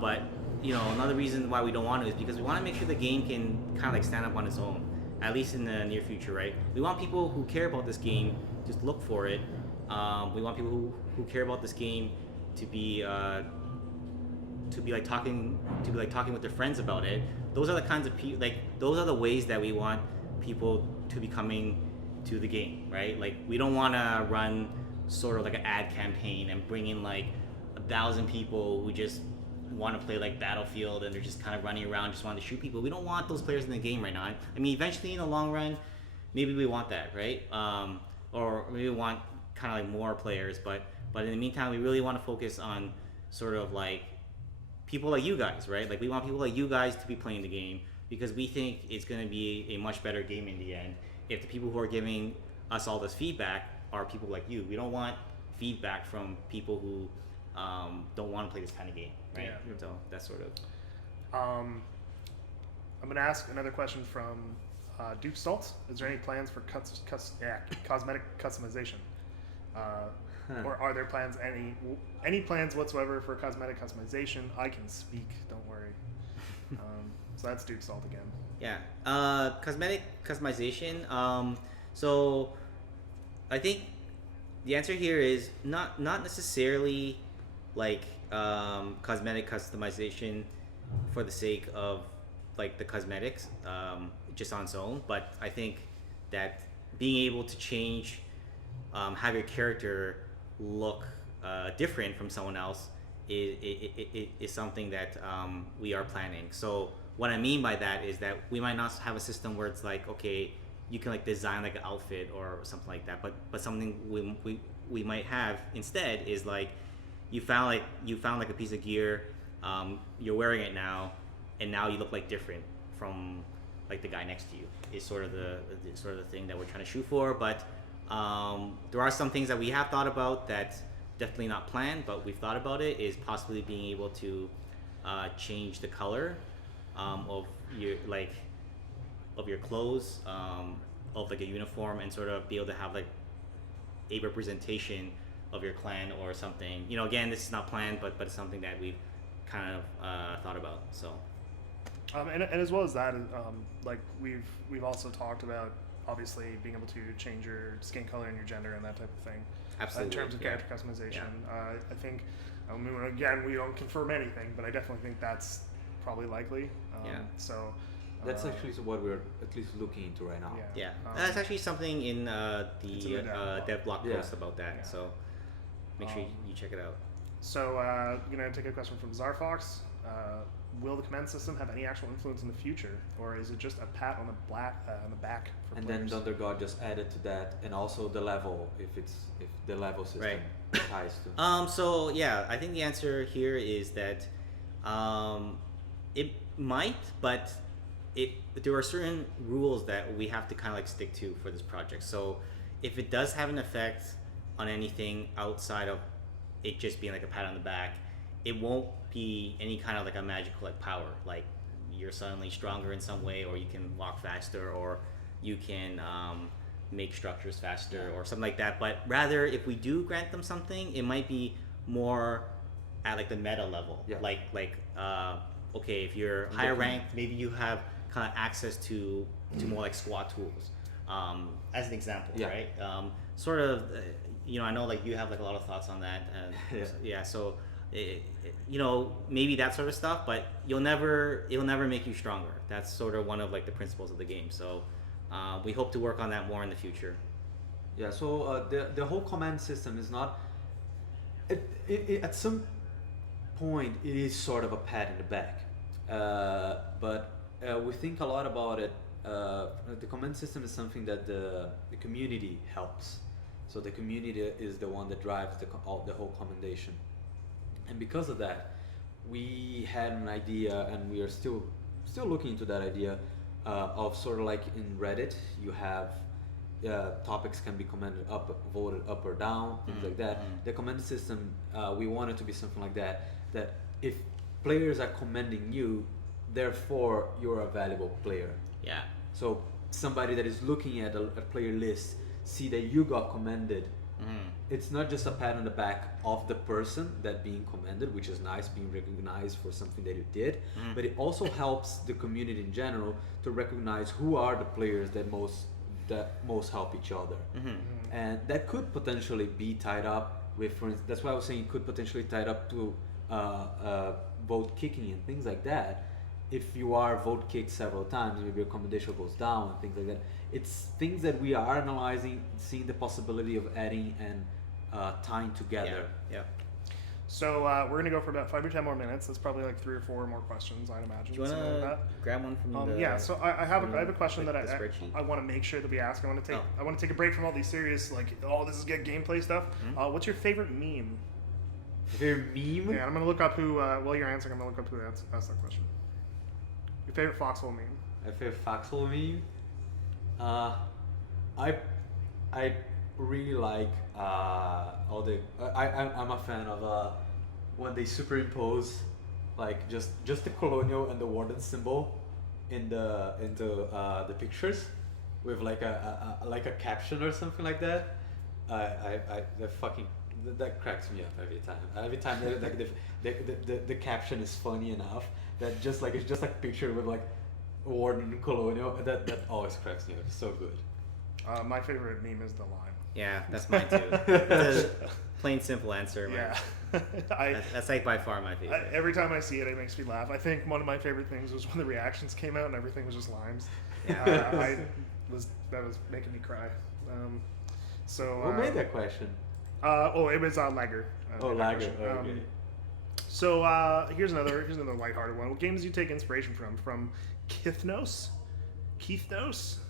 but you know, another reason why we don't want to is because we want to make sure the game can kind of like stand up on its own, at least in the near future, right? We want people who care about this game just look for it. We want people who care about this game to be talking with their friends about it. Those are the kinds of those are the ways that we want people to be coming to the game, right? Like we don't want to run sort of like an ad campaign and bring in like 1,000 people who just want to play like Battlefield and they're just kind of running around just wanting to shoot people. We don't want those players in the game right now. I mean, eventually in the long run, maybe we want that, right? Or maybe we want kind of like more players, but in the meantime, we really want to focus on sort of like people like you guys, right? Like we want people like you guys to be playing the game because we think it's going to be a much better game in the end if the people who are giving us all this feedback are people like you. We don't want feedback from people who don't want to play this kind of game, right? Yeah. So that's sort of. I'm going to ask another question from Duke Stoltz. Is there any plans for cosmetic customization? Or are there plans any plans whatsoever for cosmetic customization? I can speak, don't worry. So that's Duke Salt again. Yeah, cosmetic customization. So I think the answer here is not necessarily like cosmetic customization for the sake of like the cosmetics just on its own, but I think that being able to change, have your character look different from someone else is something that we are planning. So what I mean by that is that we might not have a system where it's like, okay, you can like design like an outfit or something like that, but something we might have instead is like you found like a piece of gear, you're wearing it now, and now you look like different from like the guy next to you is sort of the thing that we're trying to shoot for. But there are some things that we have thought about that definitely not planned, but we've thought about it, is possibly being able to change the color of your clothes, of like a uniform, and sort of be able to have like a representation of your clan or something. You know, again, this is not planned, but it's something that we've kind of thought about. So. And as well as that, like we've also talked about obviously being able to change your skin color and your gender and that type of thing. Absolutely. In terms of character customization, I think, again, we don't confirm anything, but I definitely think that's probably likely. So. That's actually what we're at least looking into right now. Yeah. That's actually something in the dev blog post about that. Yeah. So make sure you check it out. So I'm gonna take a question from Zarfox. Will the command system have any actual influence in the future, or is it just a pat on the back for and players? then Thundergod just added to that, and also the level, if the level system ties to. So yeah, I think the answer here is that it might, but there are certain rules that we have to kind of like stick to for this project. So if it does have an effect on anything outside of it just being like a pat on the back, it won't be any kind of like a magical like power, like you're suddenly stronger in some way, or you can walk faster, or you can make structures faster or something like that. But rather, if we do grant them something, it might be more at like the meta level. Like okay, if you're higher ranked, maybe you have kind of access to more like squad tools, as an example, right? Sort of, I know like you have like a lot of thoughts on that. So maybe that sort of stuff, but it'll never make you stronger. That's sort of one of like the principles of the game. So we hope to work on that more in the future. Yeah. So the whole command system is not. At some point, it is sort of a pat in the back, but we think a lot about it. The command system is something that the community helps. So the community is the one that drives the whole commendation. And because of that, we had an idea, and we are still looking into that idea, of sort of like in Reddit, you have topics can be voted up or down, things like that. The command system, we want it to be something like that, that if players are commending you, therefore you're a valuable player. Yeah. So somebody that is looking at a player list, see that you got commended, it's not just a pat on the back of the person that being commended, which is nice, being recognized for something that you did, but it also helps the community in general to recognize who are the players that most help each other. And that could potentially be tied up with, for instance, that's why I was saying it could potentially tied up to vote kicking and things like that. If you are vote kicked several times, maybe your commendation goes down and things like that. It's things that we are analyzing, seeing the possibility of adding and tying together. So we're gonna go for about 5 or 10 more minutes. That's probably like 3 or 4 more questions, I'd imagine. Do you something want like to that. grab one from the? Yeah, so I have a question like that the spreadsheet? I want to make sure that we ask. I want to take Oh. I want to take a break from all these serious like this is good gameplay stuff. What's your favorite meme? Their meme? Yeah, I'm gonna look up who. While you're answering, I'm gonna look up who asked that question. Your favorite Foxhole meme? My favorite Foxhole meme? I really like all the. I'm a fan of when they superimpose like just the colonial and the warden symbol into the pictures with like a caption or something like that. That cracks me up every time. Every time the caption is funny enough that just like it's just like picture with like warden colonial that always cracks me up. It's so good. My favorite meme is the line. Yeah, that's mine too. It's a plain simple answer. Yeah. That's like by far my favorite. Every time I see it, it makes me laugh. I think one of my favorite things was when the reactions came out and everything was just limes. Yeah. That was making me cry. Who made that question? It was Lager. Lager. Okay. So here's another lighthearted one. What games do you take inspiration from? From Kithnos?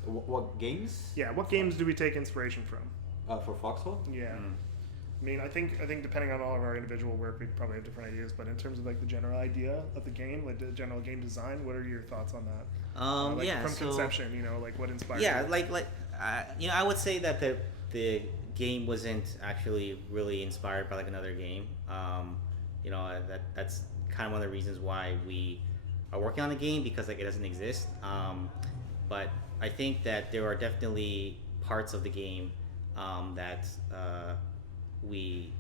What games? Yeah. What games do we take inspiration from? For Foxhole? Yeah. I mean, I think depending on all of our individual work, we probably have different ideas. But in terms of like the general idea of the game, like the general game design, what are your thoughts on that? From conception, like what inspired? Yeah, you? I would say that the game wasn't actually really inspired by like another game. That's kind of one of the reasons why we are working on the game, because like it doesn't exist. But I think that there are definitely parts of the game that we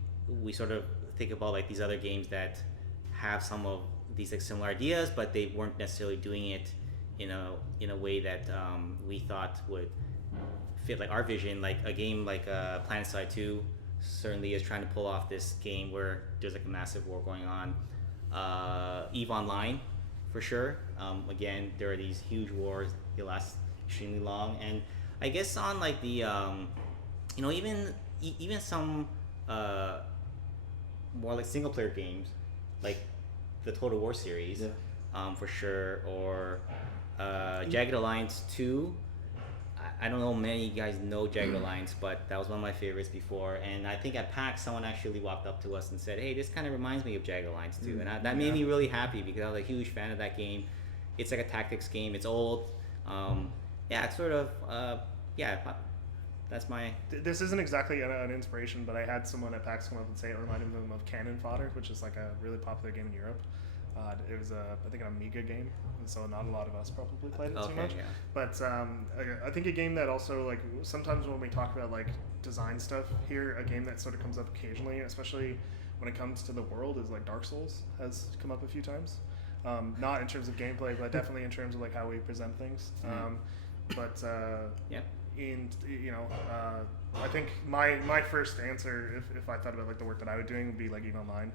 sort of think about like these other games that have some of these like similar ideas, but they weren't necessarily doing it in a way that we thought would fit like our vision. Like a game like PlanetSide 2 certainly is trying to pull off this game where there's like a massive war going on. EVE Online, for sure. Again, there are these huge wars. They last extremely long, and I guess on like the even some more like single player games, like the Total War series, for sure, or Jagged Alliance 2. I don't know many of you guys know Jagged Alliance, but that was one of my favorites before. And I think at PAX, someone actually walked up to us and said, "Hey, this kind of reminds me of Jagged Alliance 2." And that made me really happy because I was a huge fan of that game. It's like a tactics game. It's old. It's sort of, that's my... This isn't exactly an inspiration, but I had someone at PAX come up and say it reminded them of Cannon Fodder, which is like a really popular game in Europe. It was I think an Amiga game, and so not a lot of us probably played it too much. Yeah. But I think a game that also like sometimes when we talk about like design stuff here, a game that sort of comes up occasionally, especially when it comes to the world, is like Dark Souls has come up a few times. Not in terms of gameplay, but definitely in terms of like how we present things. I think my first answer, if I thought about like the work that I was doing, would be like EVE Online.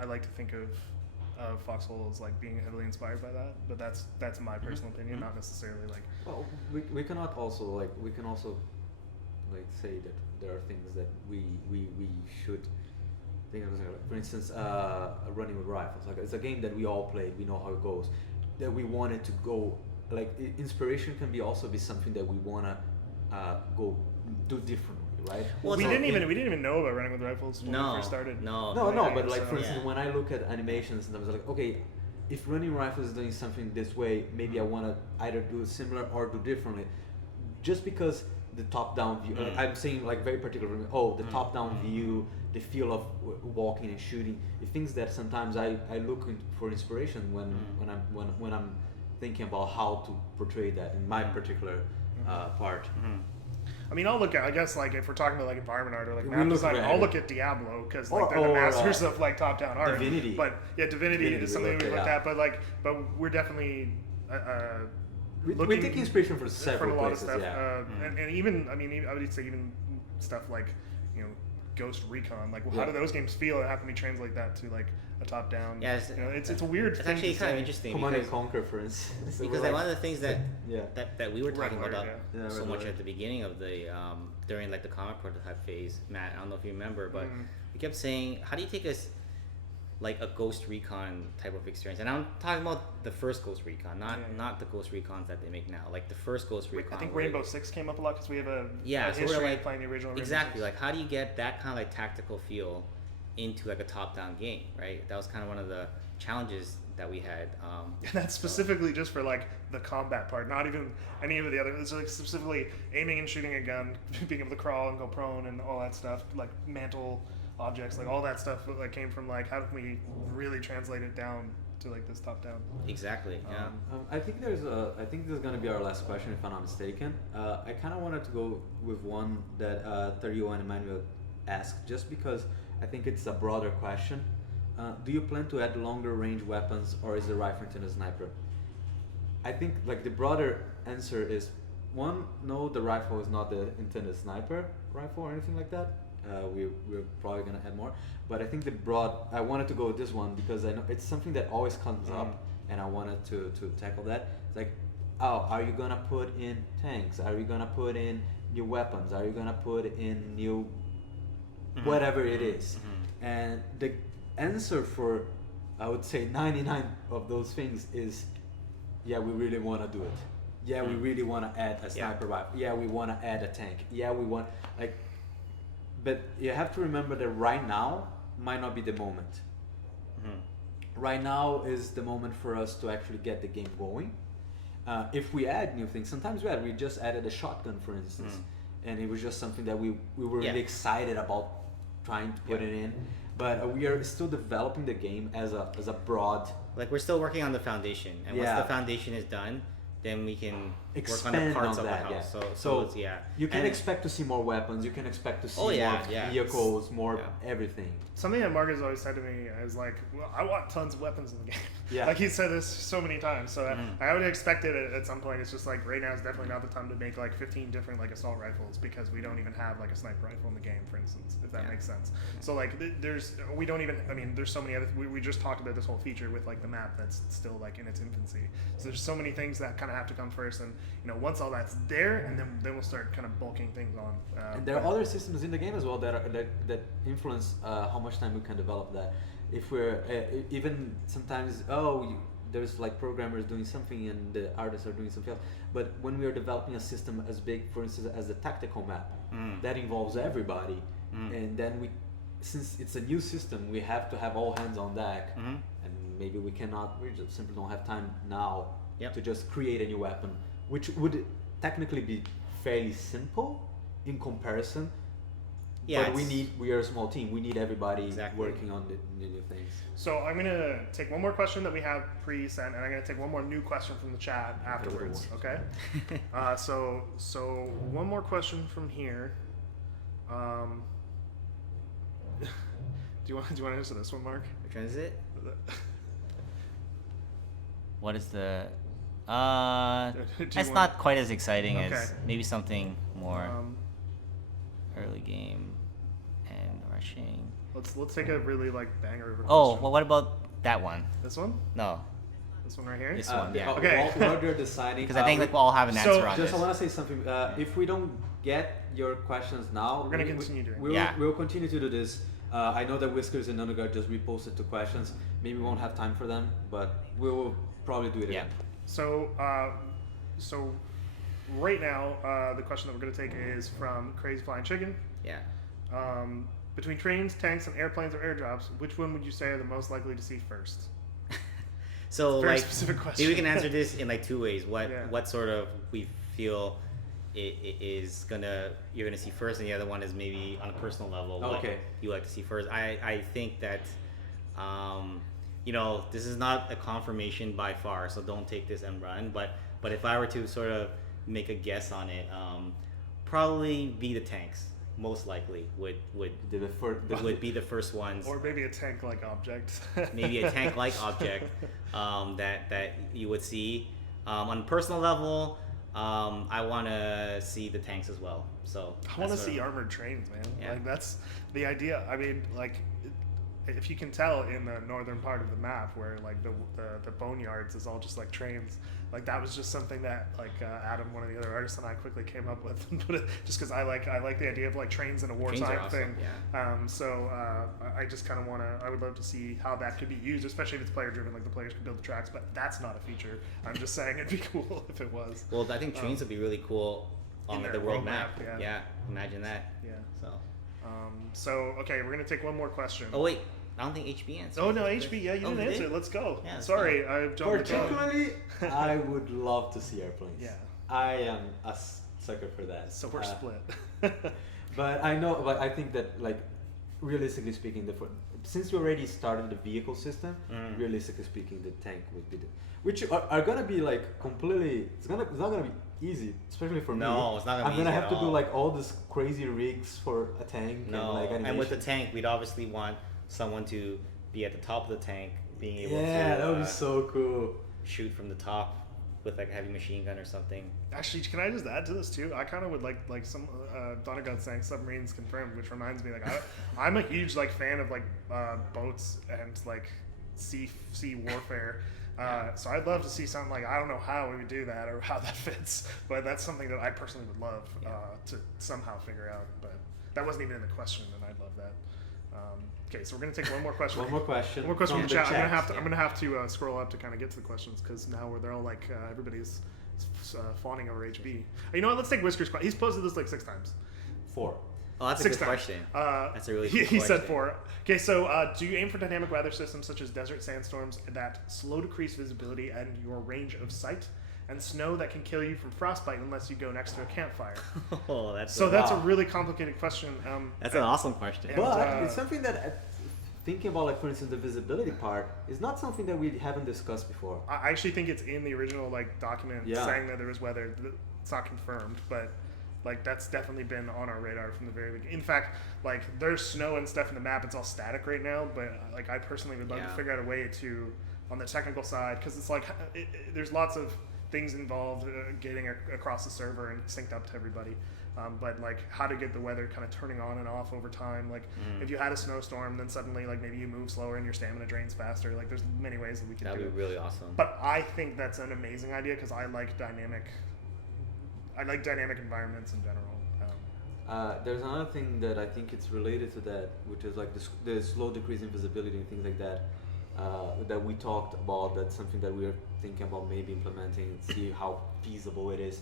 I like to think of Foxhole as like being heavily inspired by that, but that's my personal opinion, not necessarily like. Well, we cannot also like say that there are things that we should think of. For instance, Running with Rifles. Like it's a game that we all played. We know how it goes. That we wanted to go. Like inspiration can also be something that we wanna go do differently. Right. Well, we didn't even know about Running with Rifles when we first started. No. But like for instance, when I look at animations, and I was like, okay, if Running Rifles is doing something this way, maybe I want to either do it similar or do differently. Just because the top-down view, I'm saying like very particularly, the top-down view, the feel of walking and shooting, the things that sometimes I look for inspiration when I'm thinking about how to portray that in my particular part. I mean, I'll look at, I guess, like, if we're talking about, like, environment art or, like, map design, I'll look at Diablo, because, like, they're the masters of, like, top-down art. Divinity. But, yeah, Divinity is something we looked at, but we're definitely we take inspiration from several a lot places, of stuff. And even, I mean, I would say even stuff like, Ghost Recon. Like, Yeah. how do those games feel? How can we translate that to like a top-down? Yeah, it's a weird. It's thing actually to kind of say. interesting Command and because, Conquer, for instance. So because we're one of the things that yeah. that we were talking Red about Alert, yeah. so Red much Alert. at the beginning of the during like the comic prototype phase, Matt. I don't know if you remember, but we kept saying, how do you take us like a Ghost Recon type of experience? And I'm talking about the first Ghost Recon, not the Ghost Recons that they make now. Like the first Ghost Recon. I think where- Rainbow Six came up a lot because we have a Yeah, so we're history like of playing the original. Rainbow exactly Six. like how do you get that kind of like tactical feel into like a top-down game, right? That was kind of one of the challenges that we had. And that's specifically just for like the combat part, not even any of the other. It's like specifically aiming and shooting a gun, being able to crawl and go prone and all that stuff, like mantle objects, like all that stuff that came from like how can we really translate it down to like this top down. Exactly. Yeah. I think this is gonna be our last question, if I'm not mistaken. I kind of wanted to go with one that 31 Emmanuel asked, just because I think it's a broader question. Do you plan to add longer range weapons, or is the rifle intended sniper? I think like the broader answer is one, no, the rifle is not the intended sniper rifle or anything like that. We're probably gonna add more, but I think I wanted to go with this one because I know it's something that always comes up, and I wanted to tackle that. It's like, oh, are you gonna put in tanks? Are you gonna put in new weapons? Are you gonna put in new whatever it is? And the answer for, I would say, 99 of those things is, yeah, we really want to do it. Yeah, we really want to add a sniper rifle. Yeah, we want to add a tank. Yeah, we want, like, but you have to remember that right now might not be the moment. Right now is the moment for us to actually get the game going. If we add new things, sometimes we just added a shotgun, for instance, and it was just something that we were really excited about trying to put it in. But we are still developing the game as a broad. Like we're still working on the foundation, and once the foundation is done, then we can expand work on the parts on of that. the house. Yeah. So it's, yeah. You can And- expect to see more weapons. You can expect to see more yeah. vehicles, more everything. Something that Mark has always said to me is like, well, I want tons of weapons in the game. Yeah. Like he said this so many times. So I would expect it at some point. It's just like right now is definitely not the time to make like 15 different like assault rifles because we don't even have like a sniper rifle in the game, for instance, if that makes sense. So like there's so many other, we just talked about this whole feature with like the map that's still like in its infancy. So there's so many things that kind of have to come first, and once all that's there, and then we'll start kind of bulking things on. And there are other systems in the game as well that influence how much time we can develop that. If we're even sometimes there's like programmers doing something and the artists are doing something else. But when we are developing a system as big, for instance, as the tactical map, that involves everybody, and then since it's a new system, we have to have all hands on deck, and maybe we just simply don't have time now to just create a new weapon, which would technically be fairly simple in comparison. Yeah, but we are a small team. We need everybody working on the new things. So I'm gonna take one more question that we have pre-sent, and I'm gonna take one more new question from the chat afterwards. Okay. So one more question from here. Do you want to answer this one, Mark? Which one is it? What is the? Do you That's want- not quite as exciting Okay. as maybe something more Um, early game and rushing. let's take a really like banger of a Oh, question. well, what about that one? This one? No, This one right here? This one, yeah. Okay. While you're deciding, because I think like we'll all have an so answer on just this. I want to say something. If we don't get your questions now, We're gonna continue doing it. We'll continue to do this. I know that Whiskers and Nunegard just reposted 2 questions. Maybe we won't have time for them, but we will probably do it again. So right now, the question that we're going to take is from Crazy Flying Chicken. Yeah. Between trains, tanks, and airplanes or airdrops, which one would you say are the most likely to see first? So Very like specific question. maybe we can answer this in like 2 ways. Yeah. What sort of we feel it is you're gonna see first, and the other one is maybe on a personal level what you like to see first. I think that this is not a confirmation by far, so don't take this and run. But if I were to sort of make a guess on it, probably be the tanks. Most likely would be the first ones. Or maybe a tank-like object. Maybe a tank-like object that you would see. On a personal level, I want to see the tanks as well. So I want to that's what see I'm- armored trains, man. Yeah. Like that's the idea. I mean, like if you can tell in the northern part of the map where like the boneyards is all just like trains, like that was just something that like Adam, one of the other artists, and I quickly came up with and put it just because I like the idea of like trains in a Trains wartime are awesome, thing. yeah. So I just kind of want to. I would love to see how that could be used, especially if it's player driven. Like the players can build the tracks, but that's not a feature. I'm just saying it'd be cool if it was. Well, I think trains would be really cool on in like, their the world world map. map, yeah. Imagine that. Yeah. So. So okay, we're gonna take one more question. Oh wait, I don't think HB answered. Oh no, HB, yeah, you Oh, didn't he answer did? it. Let's go. Yeah, let's Sorry, I jumped the gun. Particularly, I would love to see airplanes. Yeah. I am a sucker for that. So we're split. But I know, but I think that like, realistically speaking, since we already started the vehicle system, realistically speaking, the tank would be which are gonna be like completely. It's not gonna be easy, especially for me. No, it's not gonna I'm be gonna easy have at to do all. like all this crazy rigs for a tank. No, and, like, and with the animation. tank, we'd obviously want someone to be at the top of the tank, being able Yeah, to that would be so cool. shoot from the top with like a heavy machine gun or something. Actually, can I just add to this too? I kind of would like some Donegal saying submarines confirmed, which reminds me like I'm a huge like fan of like boats and like sea warfare. So I'd love to see something like I don't know how we would do that or how that fits, but that's something that I personally would love to somehow figure out. But that wasn't even in the question, and I'd love that. Okay, so we're gonna take one more question. One more question. One more question from the the chat. I'm gonna chat. have to scroll up to kind of get to the questions because now they're all like everybody's fawning over HB. You know what? Let's take Whisker's question. He's posted this like 6 times. 4. Oh, that's a 6 good times. question. Uh, That's a really he, good he said question. 4. Okay, so do you aim for dynamic weather systems such as desert sandstorms that slow decrease visibility and your range of sight, and snow that can kill you from frostbite unless you go next to a campfire? Oh, that's So a, that's a Wow. really complicated question. that's an awesome question. And, But it's something that, thinking about, like, for instance, the visibility part is not something that we haven't discussed before. I actually think it's in the original like document Yeah. saying that there was weather. It's not confirmed, but like that's definitely been on our radar from the very beginning. In fact, like there's snow and stuff in the map. It's all static right now, but like I personally would love to Yeah. figure out a way to, on the technical side, because it's like there's lots of things involved getting across the server and synced up to everybody. But like how to get the weather kind of turning on and off over time. Like if you had a snowstorm, then suddenly like maybe you move slower and your stamina drains faster. Like there's many ways that we could That'd do be it. really awesome. But I think that's an amazing idea because I like dynamic environments in general. There's another thing that I think it's related to that, which is like the slow decrease in visibility and things like that, that we talked about. That's something that we're thinking about maybe implementing, see how feasible it is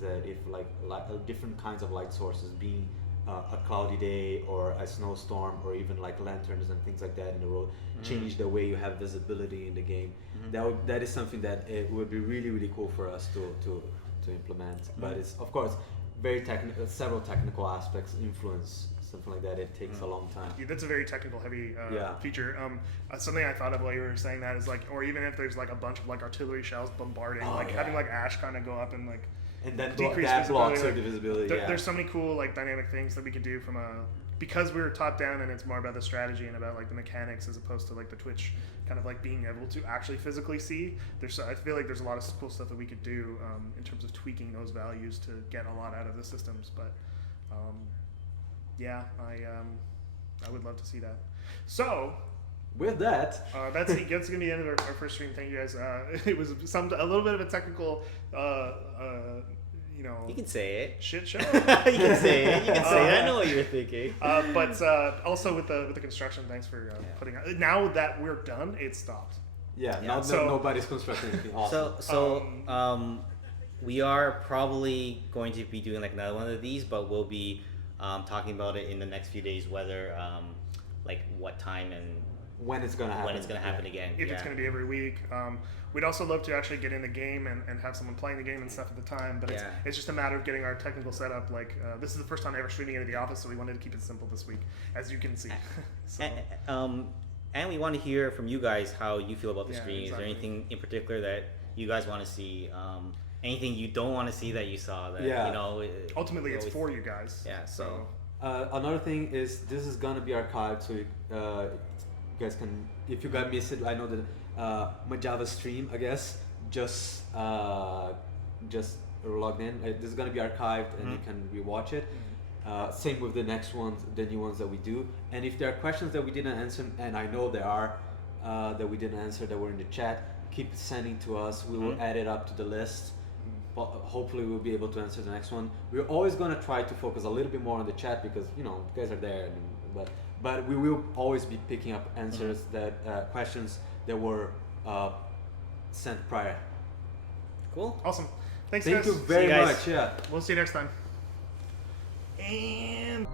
that if like different kinds of light sources, being a cloudy day or a snowstorm or even like lanterns and things like that in the road, change the way you have visibility in the game. That is something that it would be really, really cool for us to implement. But it's of course very technical. Several technical aspects influence something like that. It takes a long time. Yeah, that's a very technical heavy Yeah. feature. Something I thought of while you were saying that is like, or even if there's like a bunch of like artillery shells bombarding, like having like ash kind of go up and like And then decrease that blocks visibility, the visibility. There's so many cool like dynamic things that we could do from because we're top down and it's more about the strategy and about like the mechanics as opposed to like the Twitch kind of like being able to actually physically see. I feel like there's a lot of cool stuff that we could do in terms of tweaking those values to get a lot out of the systems. But yeah, I would love to see that. So With that, that's going to be the end of our first stream. Thank you guys. It was a little bit of a technical, You can say it. shit show. You can say it. You can say it. I know what you're thinking. But also with the construction, thanks for putting out. Now that we're done, it stopped. yeah, Yeah. nobody's constructing anything awesome. We are probably going to be doing like another one of these, but we'll be talking about it in the next few days, whether like what time and when it's gonna happen. when it's gonna happen again. If it's going to be every week. We'd also love to actually get in the game and have someone playing the game and stuff at the time, but Yeah. it's just a matter of getting our technical setup. Like this is the first time ever streaming into the office, so we wanted to keep it simple this week, as you can see. So, And we want to hear from you guys how you feel about the Yeah, stream. Is there exactly. anything in particular that you guys want to see? Anything you don't want to see that you saw? That Yeah. you know. ultimately, it's always- for you guys. Yeah, so- Another thing is this is gonna be archived, so you guys can, if you guys miss it, I know that my Java stream, I guess, just are logged in. This is gonna be archived, and you can rewatch it. Same with the next ones, the new ones that we do. And if there are questions that we didn't answer, and I know there are that we didn't answer that were in the chat, keep sending to us. We will add it up to the list. But hopefully we'll be able to answer the next one. We're always gonna try to focus a little bit more on the chat because you guys are there. But we will always be picking up answers that questions that were sent prior. Cool. Awesome. Thanks, Thank guys. you very guys. much. Yeah. We'll see you next time. And